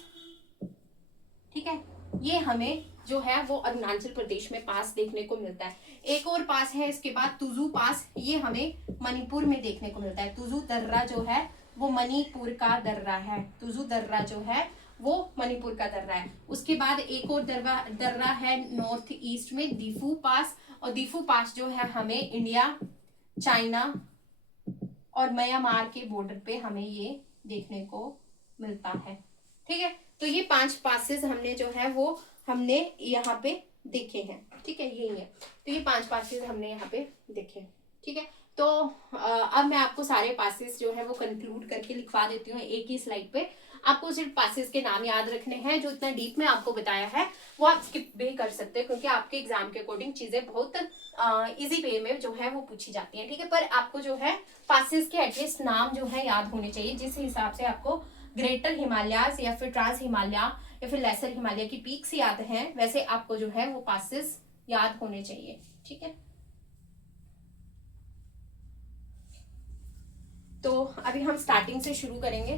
ठीक है। ये हमें जो है वो अरुणाचल प्रदेश में पास देखने को मिलता है। एक और पास है इसके बाद तुजू पास, ये हमें मणिपुर में देखने को मिलता है। तुजू दर्रा जो है वो मणिपुर का दर्रा है, तुजू दर्रा जो है वो मणिपुर का दर्रा है। उसके बाद एक और दर्रा है नॉर्थ ईस्ट में, दीफू पास, और दीफू पास जो है हमें इंडिया चाइना और म्यांमार के बॉर्डर पे हमें ये देखने को मिलता है। ठीक है, तो ये 5 पासेस हमने जो है वो हमने यहाँ पे देखे हैं। ठीक है, यही है, तो ये 5 पासेस हमने यहाँ पे देखे। ठीक है, तो अब मैं आपको सारे पासेस जो है वो कंक्लूड करके लिखवा देती हूँ एक ही स्लाइड पे। आपको सिर्फ पासेस के नाम याद रखने हैं, जो इतना डीप में आपको बताया है वो आप स्किप भी कर सकते हैं, क्योंकि आपके एग्जाम के अकॉर्डिंग चीजें बहुत इजी वे में जो है वो पूछी जाती हैं। ठीक है, पर आपको जो है पासेस के एटलीस्ट नाम जो है याद होने चाहिए, जिस हिसाब से आपको ग्रेटर हिमालयाज या फिर ट्रांस हिमालय या फिर लेसर हिमालय की पीक्स याद हैं, वैसे आपको जो है वो पासेस याद होने चाहिए। ठीक है, तो अभी हम स्टार्टिंग से शुरू करेंगे।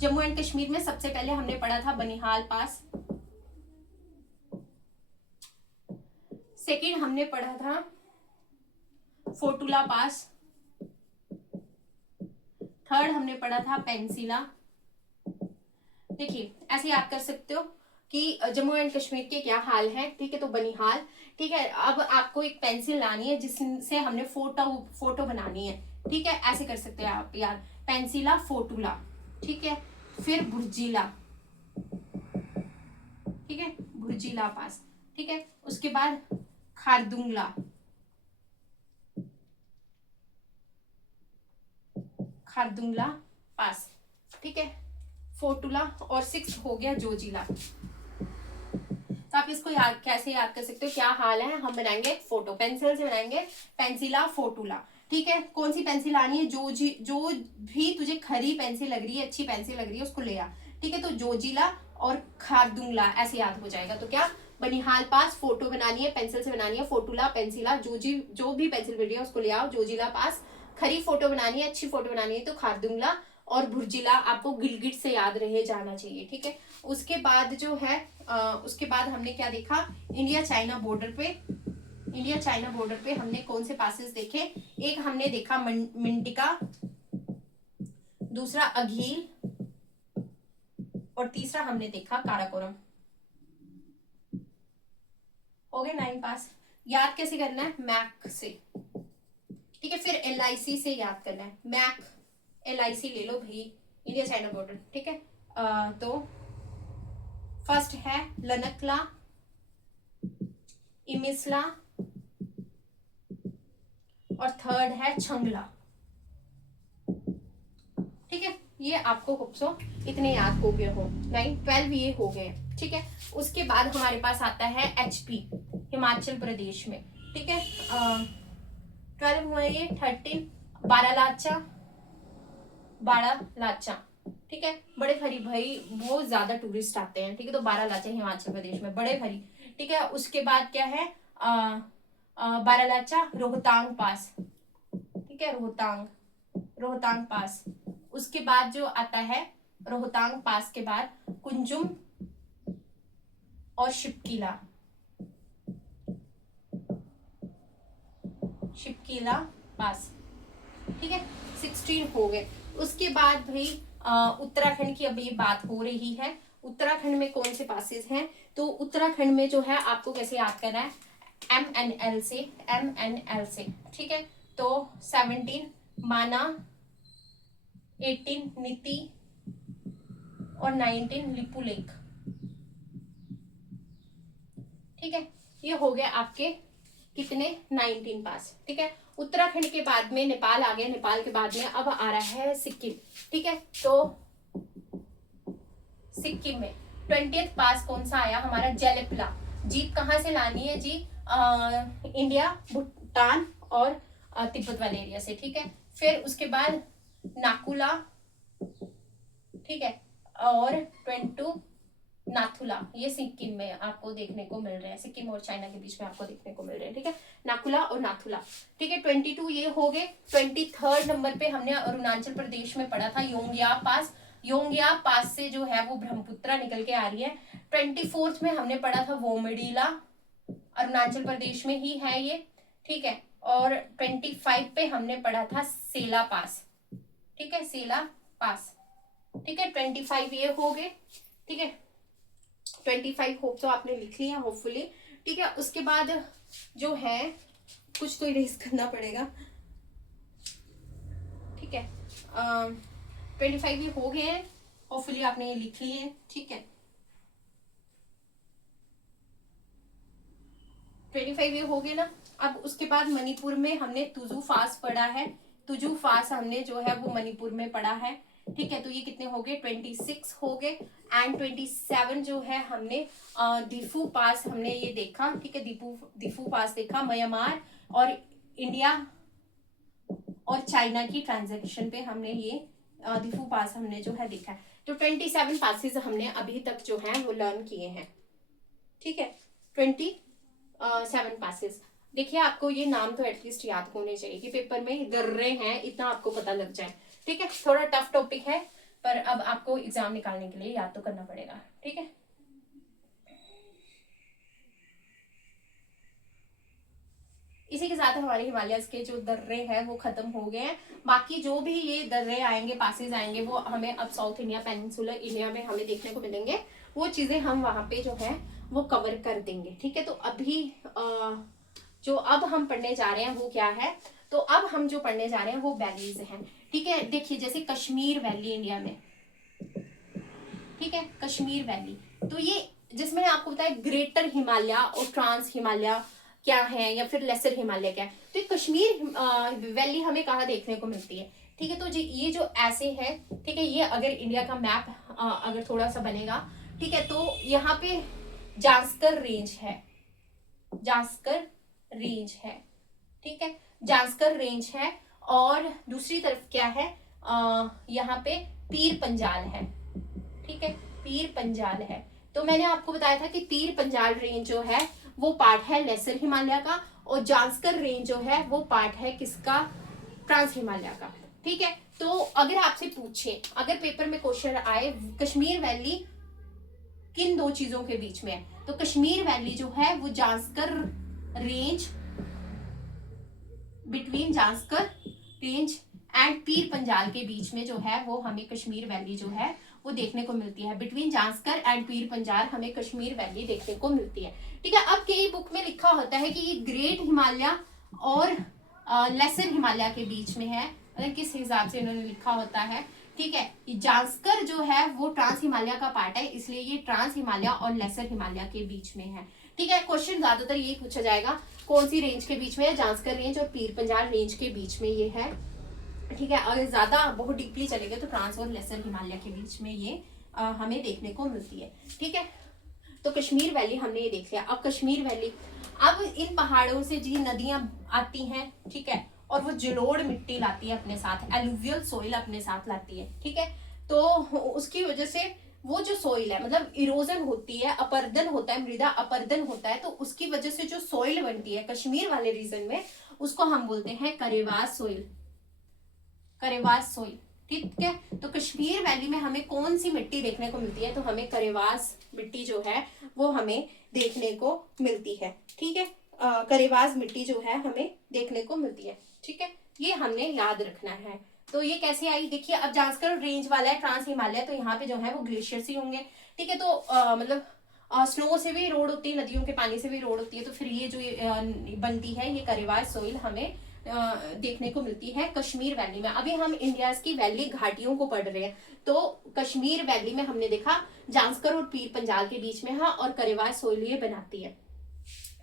जम्मू एंड कश्मीर में सबसे पहले हमने पढ़ा था बनिहाल पास, सेकंड हमने पढ़ा था फोटुला पास, थर्ड हमने पढ़ा था पेंसिला। देखिए ऐसे याद कर सकते हो कि जम्मू एंड कश्मीर के क्या हाल है। ठीक है, तो बनिहाल। ठीक है, अब आपको एक पेंसिल लानी है जिससे हमने फोटो बनानी है। ठीक है, ऐसे कर सकते हैं आप याद, पेंसिला, फोटुला। ठीक है, फिर भुर्जिला। ठीक है, भुर्जिला पास। ठीक है, उसके बाद खारदुंगला, खारदुंगला पास। ठीक है, फोटुला, और 6 हो गया जोजिला। तो आप इसको याद कैसे याद कर सकते हो, क्या हाल है, हम बनाएंगे फोटो, पेंसिल से बनाएंगे, पेंसिला फोटुला। ठीक है, कौन सी पेंसिल आनी है, जो भी तुझे खरी पेंसिल लग रही है, अच्छी पेंसिल लग रही है, उसको ले आ। ठीक है, तो जोजिला और खारदुंगला ऐसे याद हो जाएगा। तो क्या, बनिहाल पास फोटो बनानी है, पेंसिल से बनानी है, फोटुला पेंसिला, जो भी पेंसिल मिल रही है उसको ले आओ। जोजिला पास खरी फोटो बनानी है, अच्छी फोटो बनानी है, तो खारदुंगला, और भुर्जिला आपको गिलगिट से याद रहे जाना चाहिए। ठीक है, उसके बाद जो है उसके बाद हमने क्या देखा, इंडिया चाइना बॉर्डर पे, इंडिया चाइना बॉर्डर पे हमने कौन से पासेस देखे, एक हमने देखा मिंटिका, दूसरा अघील, और तीसरा हमने देखा काराकोरम। हो गए 9 पास। याद कैसे करना है, मैक से। ठीक है, फिर LIC से याद करना है, मैक LIC ले लो भाई, इंडिया चाइना बॉर्डर। ठीक है, तो फर्स्ट है लनकला, इमिसला, और थर्ड है छंगला। ठीक है, ये आपको होप्सो इतने याद हो गए हो, 9 12 ये हो गए। ठीक है, उसके बाद हमारे पास आता है HP, हिमाचल प्रदेश में। ठीक है, 12 हुए ये, 13 बारालाचा। ठीक है, बड़े भरी भाई बहुत ज्यादा टूरिस्ट आते हैं। ठीक है, तो बारालाचा हिमाचल प्रदेश में, बड़े भरी। ठीक है, उसके बाद क्या है, बारालाचा रोहतांग पास। ठीक है, रोहतांग पास। उसके बाद जो आता है रोहतांग पास के बाद कुंजुम और शिपकीला पास। ठीक है, 16 हो गए। उसके बाद भाई उत्तराखंड की अब ये बात हो रही है, उत्तराखंड में कौन से पासेस हैं, तो उत्तराखंड में जो है आपको कैसे याद करना है, MNL से। ठीक है, तो 17 माना, 18 नीति, और 19 लिपुलेख। ठीक है, ये हो गया आपके कितने, 19 पास। ठीक है, उत्तराखंड के बाद में नेपाल आ गया, नेपाल के बाद में अब आ रहा है सिक्किम। ठीक है, तो सिक्किम में 20th पास कौन सा आया हमारा, जेलेपला। जीप कहाँ से लानी है जी, इंडिया, भूटान और तिब्बत वाले एरिया से। ठीक है, फिर उसके बाद नाकुला। ठीक है, और 22 नाथुला, ये सिक्किम में आपको देखने को मिल रहे हैं, सिक्किम और चाइना के बीच में आपको देखने को मिल रहे हैं। ठीक है, नाकुला और नाथुला। ठीक है, 22 ये हो गए। 23rd नंबर पे हमने अरुणाचल प्रदेश में पढ़ा था योंगया पास, योंगया पास से जो है वो ब्रह्मपुत्रा निकल के आ रही है। 24th में हमने पढ़ा था वोमडीला, अरुणाचल प्रदेश में ही है ये। ठीक है, और 25 पे हमने पढ़ा था सेला पास। ठीक है, सेला पास। ठीक है, 25 ये हो गए। ठीक है, 25 होप तो आपने लिख लिया होपफुली। ठीक है, उसके बाद जो है कुछ तो इरेज करना पड़ेगा, ठीक है। 25 ये हो गए हैं, होपफुली आपने ये लिख लिए हैं, ठीक है। 25 ये हो गए ना। अब उसके बाद मणिपुर में हमने तुजू फास पढ़ा है, तुजू फास हमने जो है वो मणिपुर में पढ़ा है, ठीक है। तो ये कितने हो गए, 26 हो गए। एंड 27 जो है हमने दीफू पास हमने ये देखा, ठीक है। दीफू पास देखा, म्यांमार और इंडिया और चाइना की ट्रांजैक्शन पे हमने ये दीफू पास हमने जो है देखा है। तो 27 पासेस हमने अभी तक जो है वो लर्न किए हैं, ठीक है। 27 पासेस। देखिए आपको ये नाम तो एटलीस्ट याद होने चाहिए कि पेपर में दर्रे हैं, इतना आपको पता लग जाए, ठीक है। थोड़ा टफ टॉपिक है पर अब आपको एग्जाम निकालने के लिए याद तो करना पड़ेगा, ठीक है। इसी के साथ हमारे हिमालयस के जो दर्रे हैं वो खत्म हो गए हैं। बाकी जो भी ये दर्रे आएंगे, पासेस आएंगे, वो हमें अब साउथ इंडिया, पेनिनसुलर इंडिया में हमें देखने को मिलेंगे। वो चीजें हम वहां पे जो है वो कवर कर देंगे, ठीक है। तो अभी जो अब हम पढ़ने जा रहे हैं वो क्या है, तो अब हम जो पढ़ने जा रहे हैं वो वैलीज हैं, ठीक है। देखिए जैसे कश्मीर वैली इंडिया में, ठीक है, कश्मीर वैली, तो ये जिसमें आपको बताया ग्रेटर हिमालय और ट्रांस हिमालय क्या है या फिर लेसर हिमालय क्या है। तो ये कश्मीर वैली हमें कहाँ देखने को मिलती है, ठीक है। तो जी ये जो ऐसे है, ठीक है, ये अगर इंडिया का मैप अगर थोड़ा सा बनेगा, ठीक है, तो यहाँ पे जांस्कर रेंज है, जांस्कर रेंज है, ठीक है, जांस्कर रेंज है। और दूसरी तरफ क्या है, यहाँ पे पीर पंजाल है, ठीक है, पीर पंजाल है। तो मैंने आपको बताया था कि पीर पंजाल रेंज जो है वो पार्ट है लेसर हिमालय का, और जांस्कर रेंज जो है वो पार्ट है किसका, ट्रांस हिमालय का, ठीक है। तो अगर आपसे पूछे, अगर पेपर में क्वेश्चन आए कश्मीर वैली किन दो चीजों के बीच में है, तो कश्मीर वैली जो है वो Zanskar range, between Zanskar range and Pir Panjal के बीच में जो है वो हमें कश्मीर वैली जो है वो देखने को मिलती है। बिटवीन जांस्कर एंड पीर पंजाल हमें कश्मीर वैली देखने को मिलती है, ठीक है। अब कई बुक में लिखा होता है कि ये ग्रेट हिमालय और लेसर हिमालय के बीच में है, मतलब किस हिसाब से इन्होंने लिखा होता है, ठीक है। जांस्कर जो है वो ट्रांस हिमालय का पार्ट है, इसलिए ये ट्रांस हिमालय और लेसर हिमालय के बीच में है, ठीक है। क्वेश्चन ज्यादातर ये पूछा जाएगा कौन सी रेंज के बीच में है, जांस्कर रेंज और पीर पंजाल रेंज के बीच में ये है, ठीक है। अगर ज्यादा बहुत डीपली चलेंगे तो ट्रांस और लेसर हिमालय के बीच में ये हमें देखने को मिलती है, ठीक है। तो कश्मीर वैली हमने ये देख लिया। अब कश्मीर वैली, अब इन पहाड़ों से जी नदियां आती हैं, ठीक है, और वो जलोढ़ मिट्टी लाती है अपने साथ, एलुवियल सोइल अपने साथ लाती है, ठीक है। तो उसकी वजह से वो जो सोइल है, मतलब इरोजन होती है, अपर्दन होता है, मृदा अपर्दन होता है, तो उसकी वजह से जो सोइल बनती है कश्मीर वाले रीजन में, उसको हम बोलते हैं करेवास सोइल, करेवास सोइल, ठीक है। तो कश्मीर वैली में हमें कौन सी मिट्टी देखने को मिलती है, तो हमें करेवास मिट्टी जो है वो हमें देखने को मिलती है, ठीक है। करेवास मिट्टी जो है हमें देखने को मिलती है, ठीक है, ये हमने याद रखना है। तो ये कैसे आई, देखिए अब जांस्कर रेंज वाला है ट्रांस हिमालय, तो यहाँ पे जो है वो ग्लेशियर ही होंगे, ठीक है। तो मतलब स्नो से भी रोड होती है, नदियों के पानी से भी रोड होती है, तो फिर ये जो बनती है ये करेवास सोइल हमें देखने को मिलती है कश्मीर वैली में। अभी हम इंडिया की वैली घाटियों को पढ़ रहे हैं, तो कश्मीर वैली में हमने देखा जांस्कर और पीर पंजाल के बीच में है, और करेवास सोइल ये बनाती है,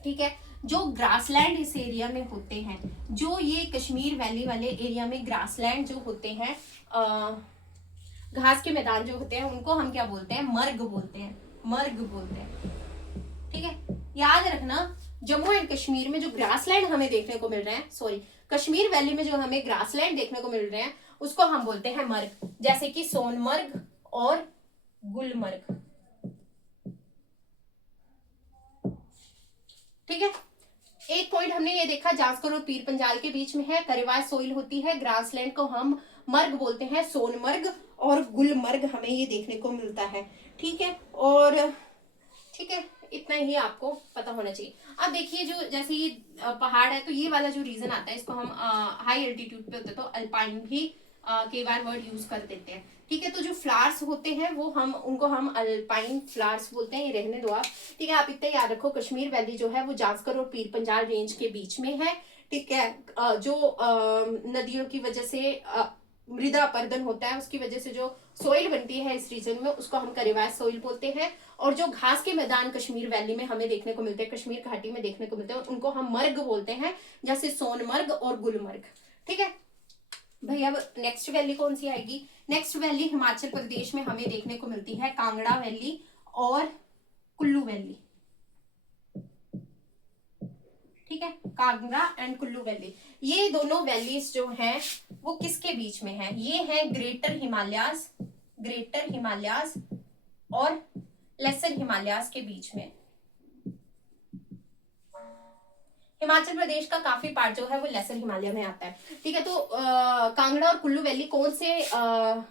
ठीक है। जो ग्रासलैंड इस एरिया में होते हैं, जो ये कश्मीर वैली वाले एरिया में ग्रासलैंड जो होते हैं, घास के मैदान जो होते हैं, उनको हम क्या बोलते हैं, मर्ग बोलते हैं, मर्ग बोलते हैं, ठीक है। याद रखना जम्मू एंड कश्मीर में जो ग्रासलैंड हमें देखने को मिल रहे हैं, सॉरी कश्मीर वैली में जो हमें ग्रासलैंड देखने को मिल रहे हैं उसको हम बोलते हैं मर्ग, जैसे कि सोनमर्ग और गुलमर्ग, ठीक है। एक पॉइंट हमने ये देखा जांस्कर और पीर पंजाल के बीच में है, करेवास सोइल होती है, ग्रासलैंड को हम मर्ग बोलते हैं, सोनमर्ग और गुलमर्ग हमें ये देखने को मिलता है, ठीक है। और ठीक है, इतना ही आपको पता होना चाहिए। अब देखिए जो जैसे ये पहाड़ है, तो ये वाला जो रीजन आता है इसको हम हाई एल्टीट्यूड पे होते हैं तो अल्पाइन भी कई बार वर्ड यूज कर देते हैं, ठीक है। तो जो फ्लावर्स होते हैं वो उनको हम अल्पाइन फ्लावर्स बोलते हैं, ये रहने दो आप, ठीक है। आप इतना याद रखो कश्मीर वैली जो है वो जांस्कर और पीर पंजाल रेंज के बीच में है, ठीक है। जो नदियों की वजह से मृदा अपरदन होता है, उसकी वजह से जो सोइल बनती है इस रीजन में, उसको हम करेवास सोइल बोलते हैं। और जो घास के मैदान कश्मीर वैली में हमें देखने को मिलते हैं, कश्मीर घाटी में देखने को मिलते हैं, उनको हम मर्ग बोलते हैं, जैसे सोनमर्ग और गुलमर्ग। ठीक है भाई। अब नेक्स्ट वैली कौन सी आएगी? नेक्स्ट वैली हिमाचल प्रदेश में हमें देखने को मिलती है कांगड़ा वैली और कुल्लू वैली। ठीक है, कांगड़ा एंड कुल्लू वैली, ये दोनों वैलीज जो हैं वो किसके बीच में है? ये है ग्रेटर हिमालयाज, ग्रेटर हिमालयाज और लेसर हिमालयाज के बीच में। हिमाचल प्रदेश का काफी पार्ट जो है वो लेसर हिमालय में आता है। ठीक है, तो कांगड़ा और कुल्लू वैली कौन से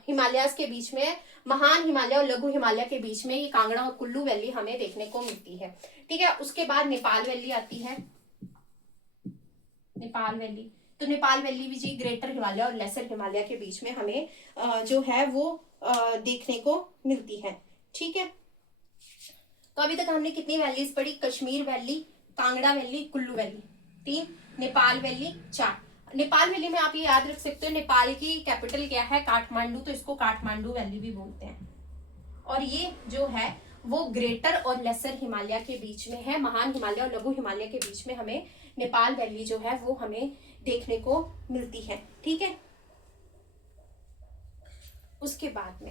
हिमालयाज के बीच में है? महान हिमालय और लघु हिमालय के बीच में ये कांगड़ा और कुल्लू वैली हमें देखने को मिलती है। ठीक है, उसके बाद नेपाल वैली आती है, नेपाल वैली। तो नेपाल वैली भी जी ग्रेटर हिमालय और लेसर हिमालय के बीच में हमें जो है वो देखने को मिलती है। ठीक है, तो अभी तक हमने कितनी वैलीज पढ़ी? Kashmir valley, Kangra valley, Kullu valley 3, Nepal valley 4। Nepal valley में आप ये याद रख सकते हो, नेपाल की कैपिटल क्या है? काठमांडू, तो इसको काठमांडू वैली भी बोलते हैं। और ये जो है वो ग्रेटर और लेसर हिमालय के बीच में है, महान हिमालय और लघु हिमालय के बीच में हमें नेपाल वैली जो है वो हमें देखने को मिलती है। ठीक है, उसके बाद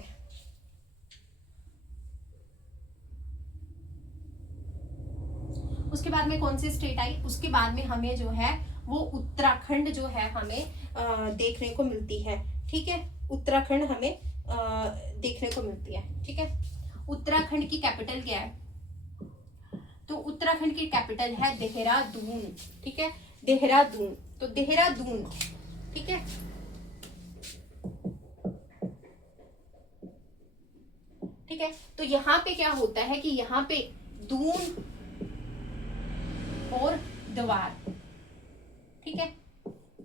में कौन सी स्टेट आई? उसके बाद में हमें जो है वो उत्तराखंड जो है हमें देखने को मिलती है। ठीक है, उत्तराखंड हमें देखने को मिलती है। ठीक है, उत्तराखंड की कैपिटल क्या है? तो उत्तराखंड की कैपिटल है देहरादून। ठीक है, देहरादून, तो देहरादून। ठीक है, ठीक है, तो यहाँ पे क्या होता है कि यहाँ पे दून और द्वार, ठीक है,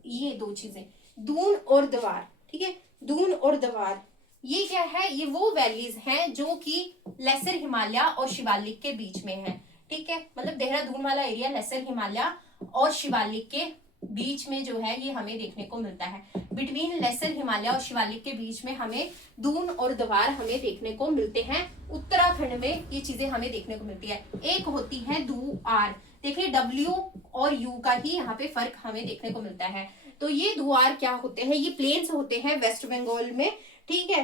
ये दो चीजें, दून और द्वार। ठीक है, दून और द्वार ये क्या है? ये वो वैलीज हैं जो कि लेसर हिमालय और शिवालिक के बीच में है। ठीक है, मतलब देहरादून वाला एरिया लेसर हिमालय और शिवालिक के बीच में जो है ये हमें देखने को मिलता है। बिटवीन लेसर हिमालय और शिवालिक के बीच में हमें दून और द्वार हमें देखने को मिलते हैं। उत्तराखंड में ये चीजें हमें देखने को मिलती है। एक होती है दुआर, देखिए डब्ल्यू और यू का ही यहाँ पे फर्क हमें देखने को मिलता है। तो ये दुआर क्या होते हैं? ये प्लेन्स होते हैं वेस्ट बंगाल में। ठीक है,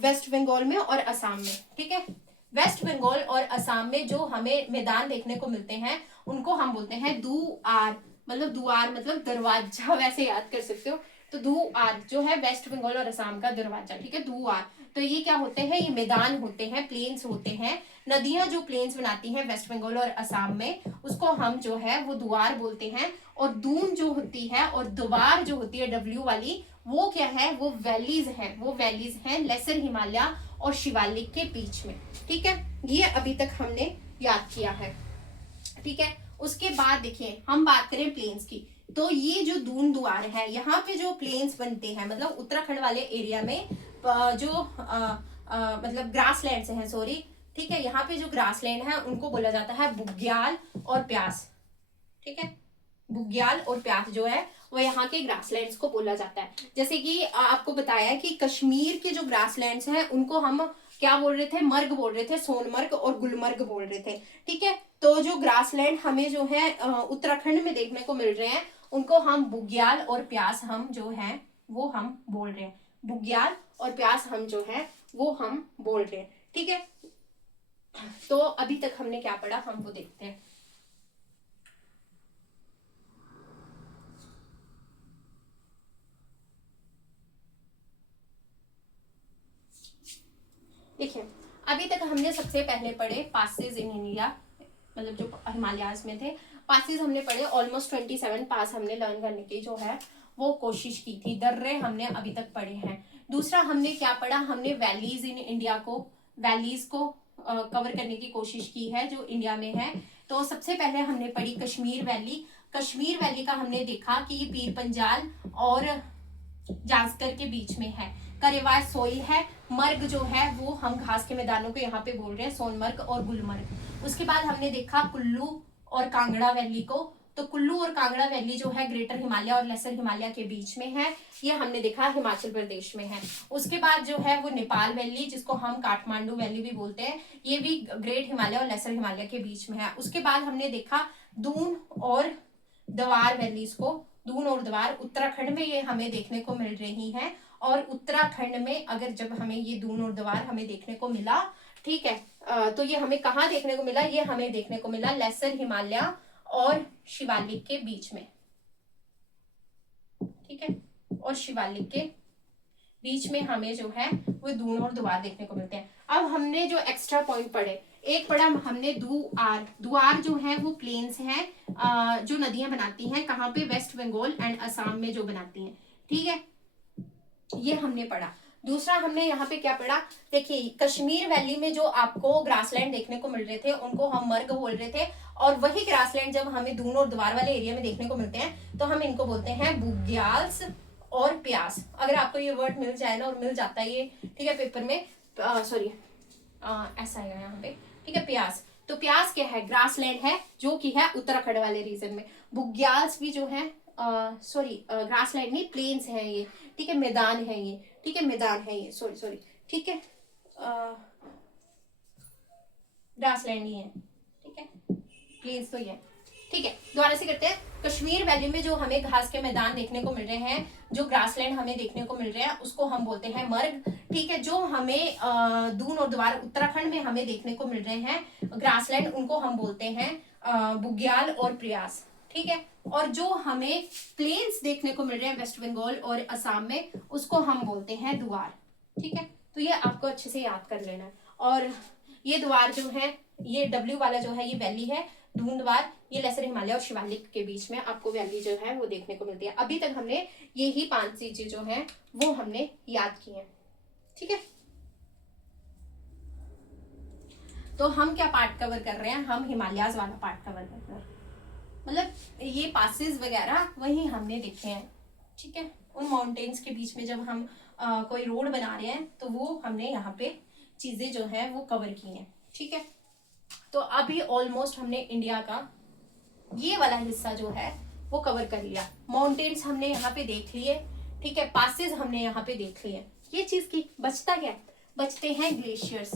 वेस्ट बंगाल में और असम में। ठीक है, वेस्ट बंगाल और असम में जो हमें मैदान देखने को मिलते हैं उनको हम बोलते हैं दुआर, मतलब दुआर मतलब दरवाजा, वैसे याद कर सकते हो। तो दुआर जो है वेस्ट बंगाल और असम का दरवाजा। ठीक है, दुआर। तो ये क्या होते हैं? ये मैदान होते हैं, प्लेन्स होते हैं, नदियां जो प्लेन्स बनाती हैं वेस्ट बंगाल और असम में, उसको हम जो है वो दुआर बोलते हैं। और दून जो होती है और द्वार जो होती है डब्ल्यू वाली, वो क्या है? वो वैलीज हैं, वो वैलीज हैं लेसर हिमालय और शिवालिक के बीच में। ठीक है, ये अभी तक हमने याद किया है। ठीक है, उसके बाद देखिए हम बात करें प्लेन्स की, तो ये जो दून दुआर है, यहाँ पे जो प्लेन्स बनते हैं, मतलब उत्तराखंड वाले एरिया में जो मतलब ग्रास लैंड हैं, सॉरी। ठीक है, यहाँ पे जो ग्रास लैंड है उनको बोला जाता है बुग्याल और प्यास। ठीक है, बुग्याल और प्यास जो है वो यहाँ के ग्रासलैंड्स को बोला जाता है। जैसे कि आपको बताया कि कश्मीर के जो ग्रासलैंड्स हैं उनको हम क्या बोल रहे थे? मर्ग बोल रहे थे, सोनमर्ग और गुलमर्ग बोल रहे थे। ठीक है, तो जो ग्रासलैंड हमें जो है उत्तराखंड में देखने को मिल रहे हैं उनको हम बुग्याल और प्यास हम जो है वो हम बोल रहे हैं, बुग्याल और प्यास हम जो है वो हम बोल रहे हैं। ठीक है, तो अभी तक हमने क्या पढ़ा हम वो देखते हैं। देखिए अभी तक हमने सबसे पहले पढ़े पासेज इन इंडिया, मतलब जो हिमालयाज में थे पासेज हमने पढ़े। ऑलमोस्ट 27 पास हमने लर्न करने की जो है वो कोशिश की थी। दर्रे हमने अभी तक पढ़े हैं। दूसरा हमने क्या पढ़ा? हमने वैलीज इन इंडिया को, वैलीज को कवर करने की कोशिश की है जो इंडिया में है। तो सबसे पहले हमने पढ़ी कश्मीर वैली। कश्मीर वैली का हमने देखा कि ये पीर पंजाल और जांस्कर के बीच में है, करेवास सोइल है, मर्ग जो है वो हम घास के मैदानों को यहाँ पे बोल रहे हैं, सोनमर्ग और गुलमर्ग। उसके बाद हमने देखा कुल्लू और कांगड़ा वैली को। तो कुल्लू और कांगड़ा वैली जो है ग्रेटर हिमालय और लेसर हिमालय के बीच में है, ये हमने देखा हिमाचल प्रदेश में है। उसके बाद जो है वो नेपाल वैली, जिसको हम काठमांडू वैली भी बोलते हैं, ये भी ग्रेट हिमालय और लेसर हिमालय के बीच में है। उसके बाद हमने देखा दून और द्वार वैलीज को, दून और द्वार उत्तराखंड में ये हमें देखने को मिल रही हैं। और उत्तराखंड में अगर जब हमें ये दून और द्वार हमें देखने को मिला, ठीक है, तो ये हमें कहाँ देखने को मिला, ये हमें देखने को मिला लेसर हिमालय और शिवालिक के बीच में, ठीक है, और शिवालिक के बीच में हमें जो है वो दून और द्वार देखने को मिलते हैं। अब हमने जो एक्स्ट्रा पॉइंट पढ़े, एक पढ़ा हमने दुआर, दुआर जो है वो प्लेन्स हैं जो नदियां बनाती हैं, कहाँ पे, वेस्ट बंगाल एंड असम में जो बनाती हैं, ठीक है, ये हमने पढ़ा। दूसरा हमने यहाँ पे क्या पढ़ा, देखिए कश्मीर वैली में जो आपको ग्रासलैंड देखने को मिल रहे थे उनको हम मर्ग बोल रहे थे, और वही ग्रासलैंड जब हमें दून और द्वार वाले एरिया में देखने को मिलते हैं तो हम इनको बोलते हैं बुग्याल्स और प्यास। अगर आपको ये वर्ड मिल जाए ना, और मिल जाता है ये, ठीक है, पेपर में, सॉरी ऐसा है यहाँ पे, ठीक है, प्यास, तो प्यास क्या है, ग्रासलैंड है जो कि है उत्तराखंड वाले रीजन में। बुग्याल्स भी जो है सॉरी ग्रासलैंड नहीं, प्लेन्स है ये, ठीक है, मैदान है ये, ठीक है, मैदान है ये, सॉरी सॉरी, ठीक है, ग्रासलैंड ही है, ठीक है, प्लेन्स तो ये, ठीक है। दोबारा से करते हैं, कश्मीर वैली में जो हमें घास के मैदान देखने को मिल रहे हैं, जो ग्रासलैंड हमें देखने को मिल रहे हैं, उसको हम बोलते हैं मर्ग, ठीक है। जो हमें दून और द्वार उत्तराखंड में हमें देखने को मिल रहे हैं ग्रासलैंड, उनको हम बोलते हैं बुग्याल और प्रयास, ठीक है। और जो हमें प्लेन्स देखने को मिल रहे हैं वेस्ट बंगाल और असम में, उसको हम बोलते हैं द्वार, ठीक है। तो ये आपको अच्छे से याद कर लेना है। और ये द्वार जो है, ये डब्ल्यू वाला जो है ये वैली है दून द्वार, ये लेसर हिमालय और शिवालिक के बीच में आपको वैली जो है वो देखने को मिलती है। अभी तक हमने ये ही 5 चीजें जो है वो हमने याद की हैं, ठीक है। तो हम क्या पार्ट कवर कर रहे हैं, हम हिमालयाज वाला पार्ट कवर कर रहे हैं, मतलब ये पासेस वगैरह वही हमने देखे हैं, ठीक है। उन माउंटेन्स के बीच में जब हम कोई रोड बना रहे हैं तो वो हमने यहाँ पे चीजें जो है वो कवर की हैं, ठीक है। तो अभी ऑलमोस्ट हमने इंडिया का ये वाला हिस्सा जो है वो कवर कर लिया। माउंटेन्स हमने यहाँ पे देख लिए, ठीक है, पासेस हमने यहाँ पे देख लिए। ये चीज की बचता क्या, बचते हैं ग्लेशियर्स,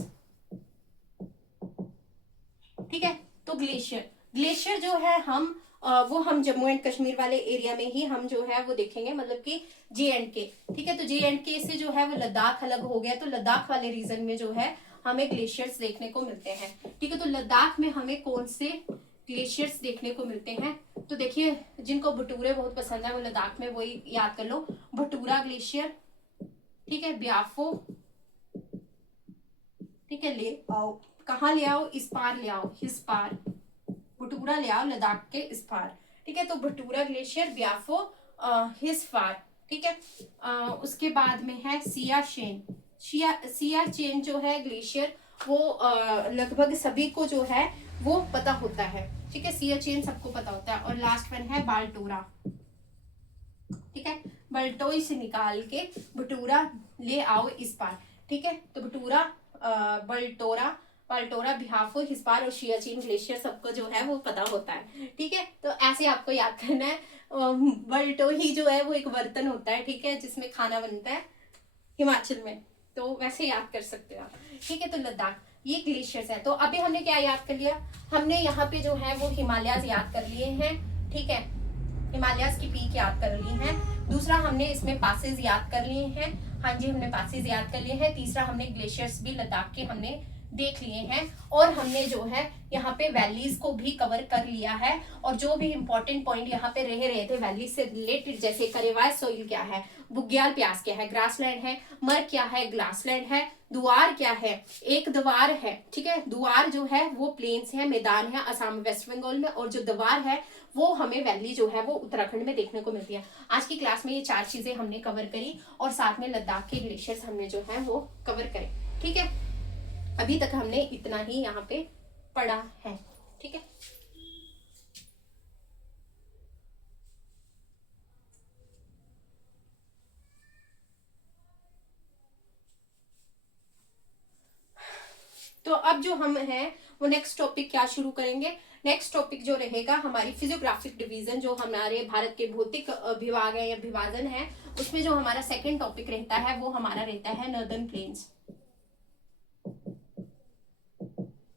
ठीक है। तो ग्लेशियर, ग्लेशियर जो है हम वो हम जम्मू एंड कश्मीर वाले एरिया में ही हम जो है वो देखेंगे, मतलब कि JNK, ठीक है। तो JNK से जो है वो लद्दाख अलग हो गया, तो लद्दाख वाले रीजन में जो है हमें ग्लेशियर्स देखने को मिलते हैं, ठीक है। तो लद्दाख में हमें कौन से ग्लेशियर्स देखने को मिलते हैं, तो देखिए जिनको भटूरे बहुत पसंद है वो लद्दाख में वही याद कर लो, भटूरा ग्लेशियर, ठीक है, ब्याफो, ठीक है, ले आओ, कहाँ ले आओ, इस पार ले आओ, इस पार, भटूरा ले आओ लद्दाख के इस पार, ठीक है। तो भटूरा ग्लेशियर, ब्याफो, हिस पार, ठीक है। उसके बाद में है सियाचेन, सियाचेन जो है ग्लेशियर वो लगभग सभी को जो है वो पता होता है, ठीक है, सियाचेन सबको पता होता है। और लास्ट वन है बाल्टोरा, ठीक है, बल्टोई से निकाल के भटूरा ले आओ इस पार, ठीक है। तो भटूरा, बल्टोरा, बाल्टोरा, बिहाफो, हिस पार और सियाचिन ग्लेशियर सबको जो है वो पता होता है, ठीक है। तो ऐसे आपको याद करना है। बल्टोही जो है वो एक बर्तन होता है, ठीक है, जिसमें खाना बनता है हिमाचल में, तो वैसे याद कर सकते हो आप, ठीक है। तो लद्दाख ये ग्लेशियर्स है। तो अभी हमने क्या याद कर लिया, हमने यहाँ पे जो है वो हिमालयाज याद कर लिए हैं, ठीक है, हिमालयाज की पीक याद कर ली है। दूसरा हमने इसमें पासेस याद कर लिए हैं, हाँ जी हमने पासेस याद कर लिए हैं। तीसरा हमने ग्लेशियर्स भी लद्दाख के हमने देख लिए हैं, और हमने जो है यहाँ पे वैलीज को भी कवर कर लिया है। और जो भी इंपॉर्टेंट पॉइंट यहाँ पे रह रहे थे वैली से रिलेटेड, जैसे करेवाय सोइल क्या है, बुग्याल प्यास क्या है, ग्रासलैंड है, मर्ग क्या है, ग्लासलैंड है, दुआर क्या है, एक द्वार है, ठीक है। दुआर जो है वो प्लेन्स है, मैदान है असम वेस्ट बंगाल में, और जो द्वार है वो हमें वैली जो है वो उत्तराखंड में देखने को मिलती है। आज की क्लास में ये 4 चीजें हमने कवर करी, और साथ में लद्दाख के ग्लेशियर्स हमने जो है वो कवर करे, ठीक है। अभी तक हमने इतना ही यहाँ पे पढ़ा है, ठीक है। तो अब जो हम हैं वो नेक्स्ट टॉपिक क्या शुरू करेंगे, नेक्स्ट टॉपिक जो रहेगा हमारी फिजियोग्राफिक डिवीजन, जो हमारे भारत के भौतिक विभाग है या विभाजन है, उसमें जो हमारा सेकंड टॉपिक रहता है वो हमारा रहता है नॉर्दर्न प्लेन्स।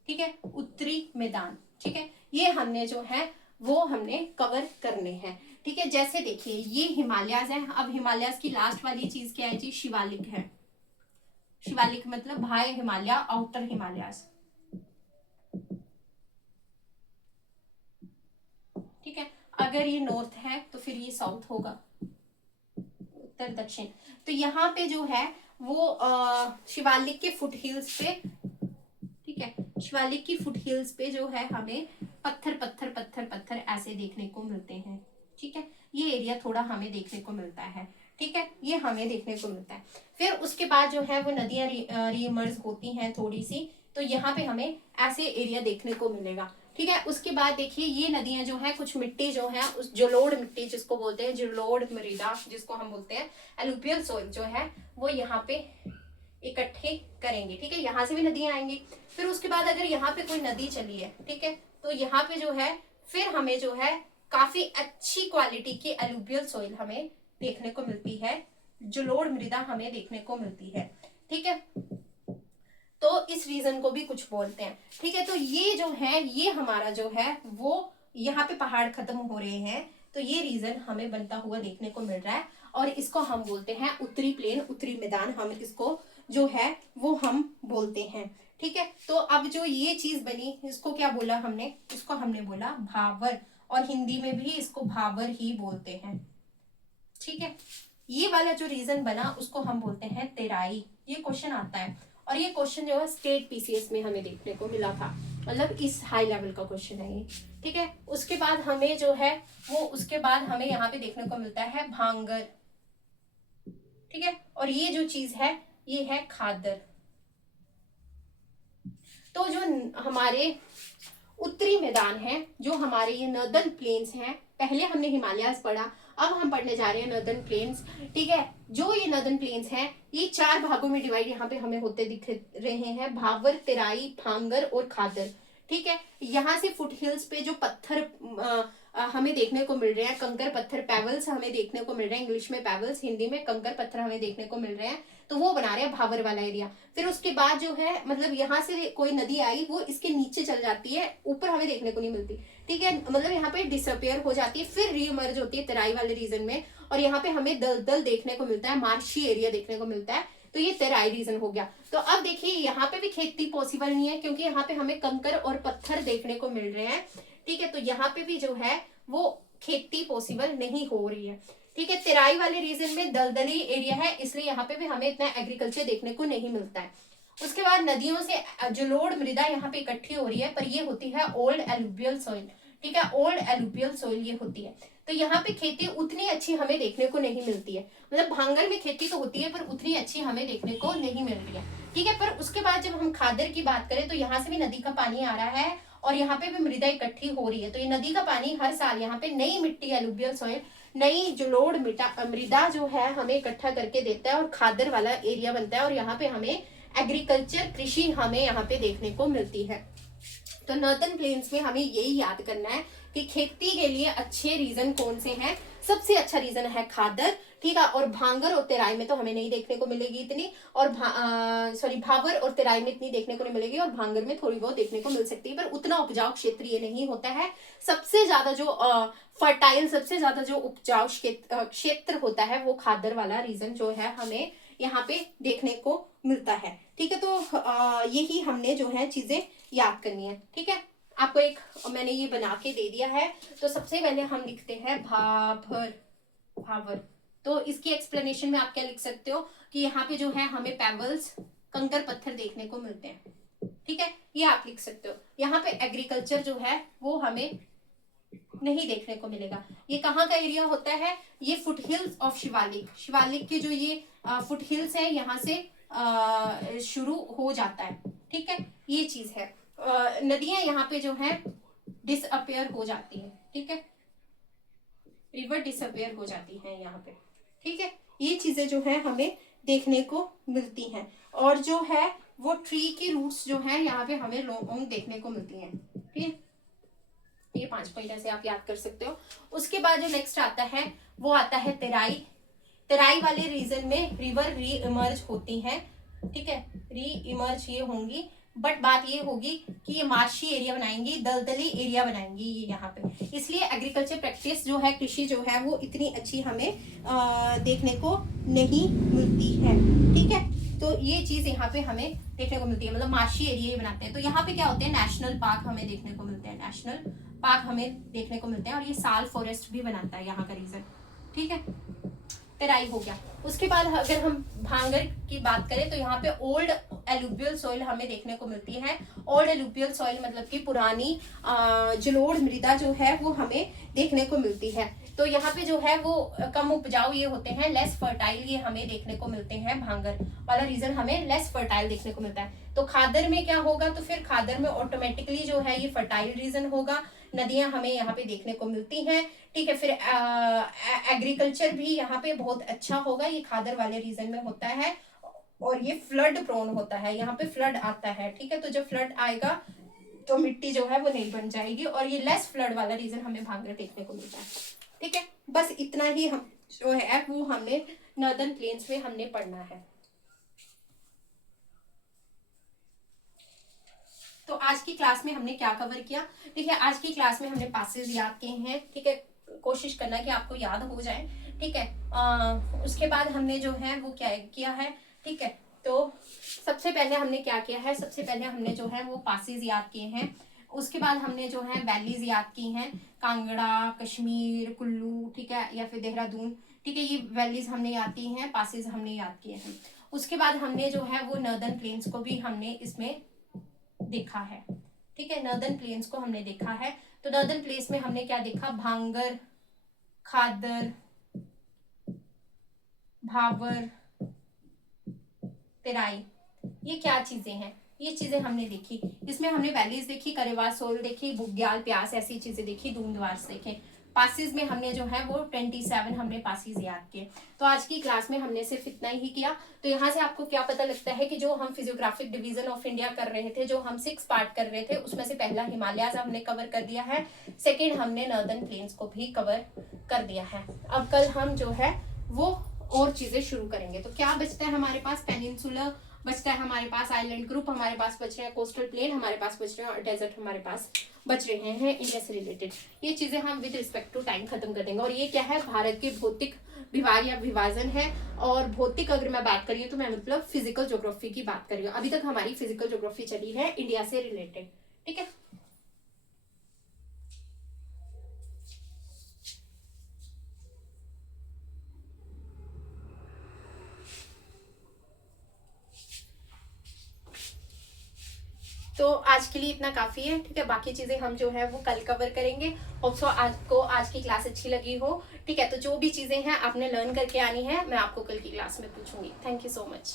ठीक है, उत्तरी मैदान। ठीक है, ये हमने जो है वो हमने कवर करने हैं। ठीक है, जैसे देखिए ये हिमालयाज है। अब हिमालयाज की लास्ट वाली चीज क्या है जी? शिवालिक है। शिवालिक मतलब बाह्य हिमालय, आउटर हिमालयाज। ठीक है, अगर ये नॉर्थ है तो फिर ये साउथ होगा, उत्तर दक्षिण। तो यहाँ पे जो है वो शिवालिक के फुट हिल्स पे, ठीक है, शिवालिक की फुट हिल्स पे जो है हमें पत्थर पत्थर पत्थर पत्थर ऐसे देखने को मिलते हैं। ठीक है, ये एरिया थोड़ा हमें देखने को मिलता है। ठीक है, ये हमें देखने को मिलता है। फिर उसके बाद जो है वो नदियां रीइमर्ज होती हैं थोड़ी सी, तो यहाँ पे हमें ऐसे एरिया देखने को मिलेगा। ठीक है, उसके बाद देखिए ये नदियां जो है, कुछ मिट्टी जो है, उस जलोढ़ मिट्टी जिसको बोलते हैं, जलोढ़ मृदा जिसको हम बोलते हैं, एलुवियल सॉइल जो है वो यहाँ पे इकट्ठे करेंगे। ठीक है, यहाँ से भी नदियां आएंगी। फिर उसके बाद अगर यहाँ पे कोई नदी चली है, ठीक है, तो यहाँ पे जो है फिर हमें जो है काफी अच्छी क्वालिटी की एलुवियल सॉइल हमें देखने को मिलती है, जलोढ़ मृदा हमें देखने को मिलती है। ठीक है, तो इस रीजन को भी कुछ बोलते हैं। ठीक है, तो ये जो है ये हमारा जो है वो यहाँ पे पहाड़ खत्म हो रहे हैं, तो ये रीजन हमें बनता हुआ देखने को मिल रहा है, और इसको हम बोलते हैं उत्तरी प्लेन, उत्तरी मैदान हम इसको जो है वो हम बोलते हैं। ठीक है, तो अब जो ये चीज बनी इसको क्या बोला हमने? इसको हमने बोला भावर, और हिंदी में भी इसको भावर ही बोलते हैं। ठीक है, ये वाला जो रीजन बना उसको हम बोलते हैं तेराई। ये क्वेश्चन आता है, और ये क्वेश्चन जो है स्टेट पीसीएस में हमें देखने को मिला था, मतलब इस हाई लेवल का क्वेश्चन है ये। ठीक है, उसके बाद हमें जो है वो उसके बाद हमें यहाँ पे देखने को मिलता है भांगर। ठीक है, और ये जो चीज है ये है खादर। तो जो हमारे उत्तरी मैदान है, जो हमारे ये नॉर्दर्न प्लेन्स हैं, पहले हमने हिमालयाज पढ़ा, अब हम पढ़ने जा रहे हैं नॉर्दर्न प्लेन्स। ठीक है, जो ये नॉर्दर्न प्लेन्स हैं ये 4 भागों में डिवाइड यहाँ पे हमें होते दिख रहे हैं, भावर, तेराई, भांगर और खादर। ठीक है, यहाँ से फुट हिल्स पे जो पत्थर हमें देखने को मिल रहे हैं, कंकर पत्थर, पेवल्स हमें देखने को मिल रहे हैं, इंग्लिश में पेवल्स, हिंदी में कंकर पत्थर हमें देखने को मिल रहे हैं, तो वो बना रहे हैं भावर वाला एरिया। फिर उसके बाद जो है मतलब यहाँ से कोई नदी आई वो इसके नीचे चल जाती है, ऊपर हमें देखने को नहीं मिलती। ठीक है, मतलब यहाँ पे डिसअपियर हो जाती है, फिर रीइमर्ज होती है तेराई वाले रीजन में, और यहाँ पे हमें दलदल देखने को मिलता है, मार्शी एरिया देखने को मिलता है। तो ये तेराई रीजन हो गया। तो अब देखिए यहाँ पे भी खेती पॉसिबल नहीं है, क्योंकि यहाँ पे हमें कंकर और पत्थर देखने को मिल रहे हैं। ठीक है, तो यहाँ पे भी जो है वो खेती पॉसिबल नहीं हो रही है। ठीक है, तेराई वाले रीजन में दलदली एरिया है, इसलिए यहाँ पे भी हमें इतना एग्रीकल्चर देखने को नहीं मिलता है। उसके बाद नदियों से जलोढ़ मृदा यहाँ पे इकट्ठी हो रही है, पर ये होती है ओल्ड एलुवियल सॉइल। ठीक है, ओल्ड एलुवियल सॉइल ये होती है, तो यहाँ पे खेती उतनी अच्छी हमें देखने को नहीं मिलती है। मतलब भांगर में खेती तो होती है पर उतनी अच्छी हमें देखने को नहीं मिल रही है। ठीक है, पर उसके बाद जब हम खादर की बात करें तो यहाँ से भी नदी का पानी आ रहा है, और यहाँ पे भी मृदा इकट्ठी हो रही है, तो ये नदी का पानी हर साल यहाँ पे नई मिट्टी, एलुवियल सॉइल, नई जलोढ़ मृदा जो है हमें इकट्ठा करके देता है, और खादर वाला एरिया बनता है, और यहाँ पे हमें एग्रीकल्चर, कृषि हमें यहाँ पे देखने को मिलती है। तो नॉर्दर्न प्लेन्स में हमें यही याद करना है कि खेती के लिए अच्छे रीजन कौन से हैं। सबसे अच्छा रीजन है खादर। ठीक है, और भांगर और तेराई में तो हमें नहीं देखने को मिलेगी इतनी, और भावर और तेराई में इतनी देखने को नहीं मिलेगी, और भांगर में थोड़ी बहुत देखने को मिल सकती है, पर उतना उपजाऊ क्षेत्र ये नहीं होता है। सबसे ज्यादा जो फर्टाइल, सबसे ज्यादा जो उपजाऊ क्षेत्र होता है वो खादर वाला रीजन जो है हमें यहाँ पे देखने को मिलता है। ठीक है, तो यही हमने जो है चीजें याद करनी है। ठीक है, आपको एक मैंने ये बना के दे दिया है। तो सबसे पहले हम लिखते हैं भाभर, भावर। तो इसकी एक्सप्लेनेशन में आप क्या लिख सकते हो कि यहाँ पे जो है हमें पेबल्स, कंकर पत्थर देखने को मिलते हैं। ठीक है, ये आप लिख सकते हो। यहाँ पे एग्रीकल्चर जो है वो हमें नहीं देखने को मिलेगा। ये कहाँ का एरिया होता है? ये foot hills of Shivalik, Shivalik के जो ये फुट हिल्स है यहाँ से शुरू हो जाता है। ठीक है, ये चीज है। नदियां यहाँ पे जो है डिसअपियर हो जाती है। ठीक है, रिवर डिसअपियर हो जाती है यहाँ पे। ठीक है, ये चीजें जो है हमें देखने को मिलती हैं, और जो है वो ट्री की रूट्स जो है यहाँ पे हमें लॉन्ग देखने को मिलती हैं। ठीक है, ये 5 पॉइंट ऐसे आप याद कर सकते हो। उसके बाद जो नेक्स्ट आता है वो आता है तेराई। तेराई वाले रीजन में रिवर री इमर्ज होती हैं, ठीक है, री इमर्ज ये होंगी, बट बात ये होगी कि ये मार्शी एरिया बनाएंगी, दलदली एरिया बनाएंगी ये यहाँ पे, इसलिए एग्रीकल्चर प्रैक्टिस जो है, कृषि जो है वो इतनी अच्छी हमें देखने को नहीं मिलती है, ठीक है। तो ये चीज यहाँ पे हमें देखने को मिलती है, मतलब मार्शी एरिया ही बनाते हैं। तो यहाँ पे क्या होते हैं, नेशनल पार्क हमें देखने को मिलते हैं, नेशनल पार्क हमें देखने को मिलते हैं, और ये साल फॉरेस्ट भी बनाता है यहाँ का रीजन, ठीक है। तेराई हो गया। उसके बाद अगर हम भांगर की बात करें तो यहाँ पे ओल्ड एलुवियल सॉइल हमें देखने को मिलती है। ओल्ड एलुवियल सॉइल मतलब कि पुरानी जलोढ़ मृदा जो है वो हमें देखने को मिलती है। तो यहाँ पे जो है वो कम उपजाऊ ये होते हैं, लेस फर्टाइल ये हमें देखने को मिलते हैं। भांगर वाला रीजन हमें लेस फर्टाइल देखने को मिलता है। तो खादर में क्या होगा, तो फिर खादर में ऑटोमेटिकली जो है ये फर्टाइल रीजन होगा, नदियां हमें यहाँ पे देखने को मिलती हैं, ठीक है। फिर एग्रीकल्चर भी यहाँ पे बहुत अच्छा होगा, ये खादर वाले रीजन में होता है, और ये फ्लड प्रोन होता है, यहाँ पे फ्लड आता है, ठीक है। तो जब फ्लड आएगा तो मिट्टी जो है वो नहीं बन जाएगी, और ये लेस फ्लड वाला रीजन हमें भांगर देखने को मिलता है, ठीक है। बस इतना ही हम जो है वो हमने नॉर्दर्न प्लेन्स में हमने पढ़ना है। तो आज की क्लास में हमने क्या कवर किया, ठीक है। आज की क्लास में हमने पासेज याद किए हैं, ठीक है, कोशिश करना कि आपको याद हो जाए, ठीक है। उसके बाद हमने जो है वो क्या किया है, ठीक है। तो सबसे पहले हमने क्या किया है, सबसे पहले हमने जो है वो पासेज याद किए हैं। उसके बाद हमने जो है वैलीज याद की हैं, कांगड़ा, कश्मीर, कुल्लू, ठीक है, या फिर देहरादून, ठीक है, ये वैलीज हमने याद की हैं, पासेज हमने याद किए हैं। उसके बाद हमने जो है वो नॉर्दर्न प्लेन्स को भी हमने इसमें देखा है, ठीक है, नॉर्दर्न प्लेन्स को हमने देखा है। तो नॉर्दर्न प्लेन्स में हमने क्या देखा, भांगर, खादर, भावर, तेराई, ये क्या चीजें हैं, ये चीजें हमने देखी। इसमें हमने वैलीज देखी, करेवार सोल देखी, बुग्याल, प्यास, ऐसी चीजें देखी, दूंदवार देखे। पासिस में हमने जो है वो 27 हमने पासिस याद किए। तो आज की क्लास में हमने सिर्फ इतना ही किया। तो यहाँ से आपको क्या पता लगता है कि जो हम फिजियोग्राफिक डिवीजन ऑफ इंडिया कर रहे थे, जो हम 6 पार्ट कर रहे थे, उसमें से पहला हिमालयाज हमने कवर कर दिया है, सेकेंड हमने नॉर्दर्न प्लेन्स को भी कवर कर दिया है। अब कल हम जो है वो और चीजें शुरू करेंगे। तो क्या बचता है हमारे पास, पेनिनसुला बचता है हमारे पास, आइलैंड ग्रुप हमारे पास बच रहे हैं, कोस्टल प्लेन हमारे पास बच रहे हैं, और डेजर्ट हमारे पास बच रहे हैं इंडिया से रिलेटेड। ये चीजें हम विद रिस्पेक्ट टू टाइम खत्म कर देंगे। और ये क्या है, भारत के भौतिक विभाग या विभाजन है। और भौतिक अगर मैं बात करी हूँ तो मैं मतलब फिजिकल ज्योग्राफी की बात कर रही हूँ। अभी तक हमारी फिजिकल ज्योग्राफी चली है इंडिया से रिलेटेड, ठीक है। तो आज के लिए इतना काफी है, ठीक है। बाकी चीजें हम जो है वो कल कवर करेंगे। होप सो आपको आज की क्लास अच्छी लगी हो, ठीक है। तो जो भी चीजें हैं आपने लर्न करके आनी है, मैं आपको कल की क्लास में पूछूंगी। Thank you so much.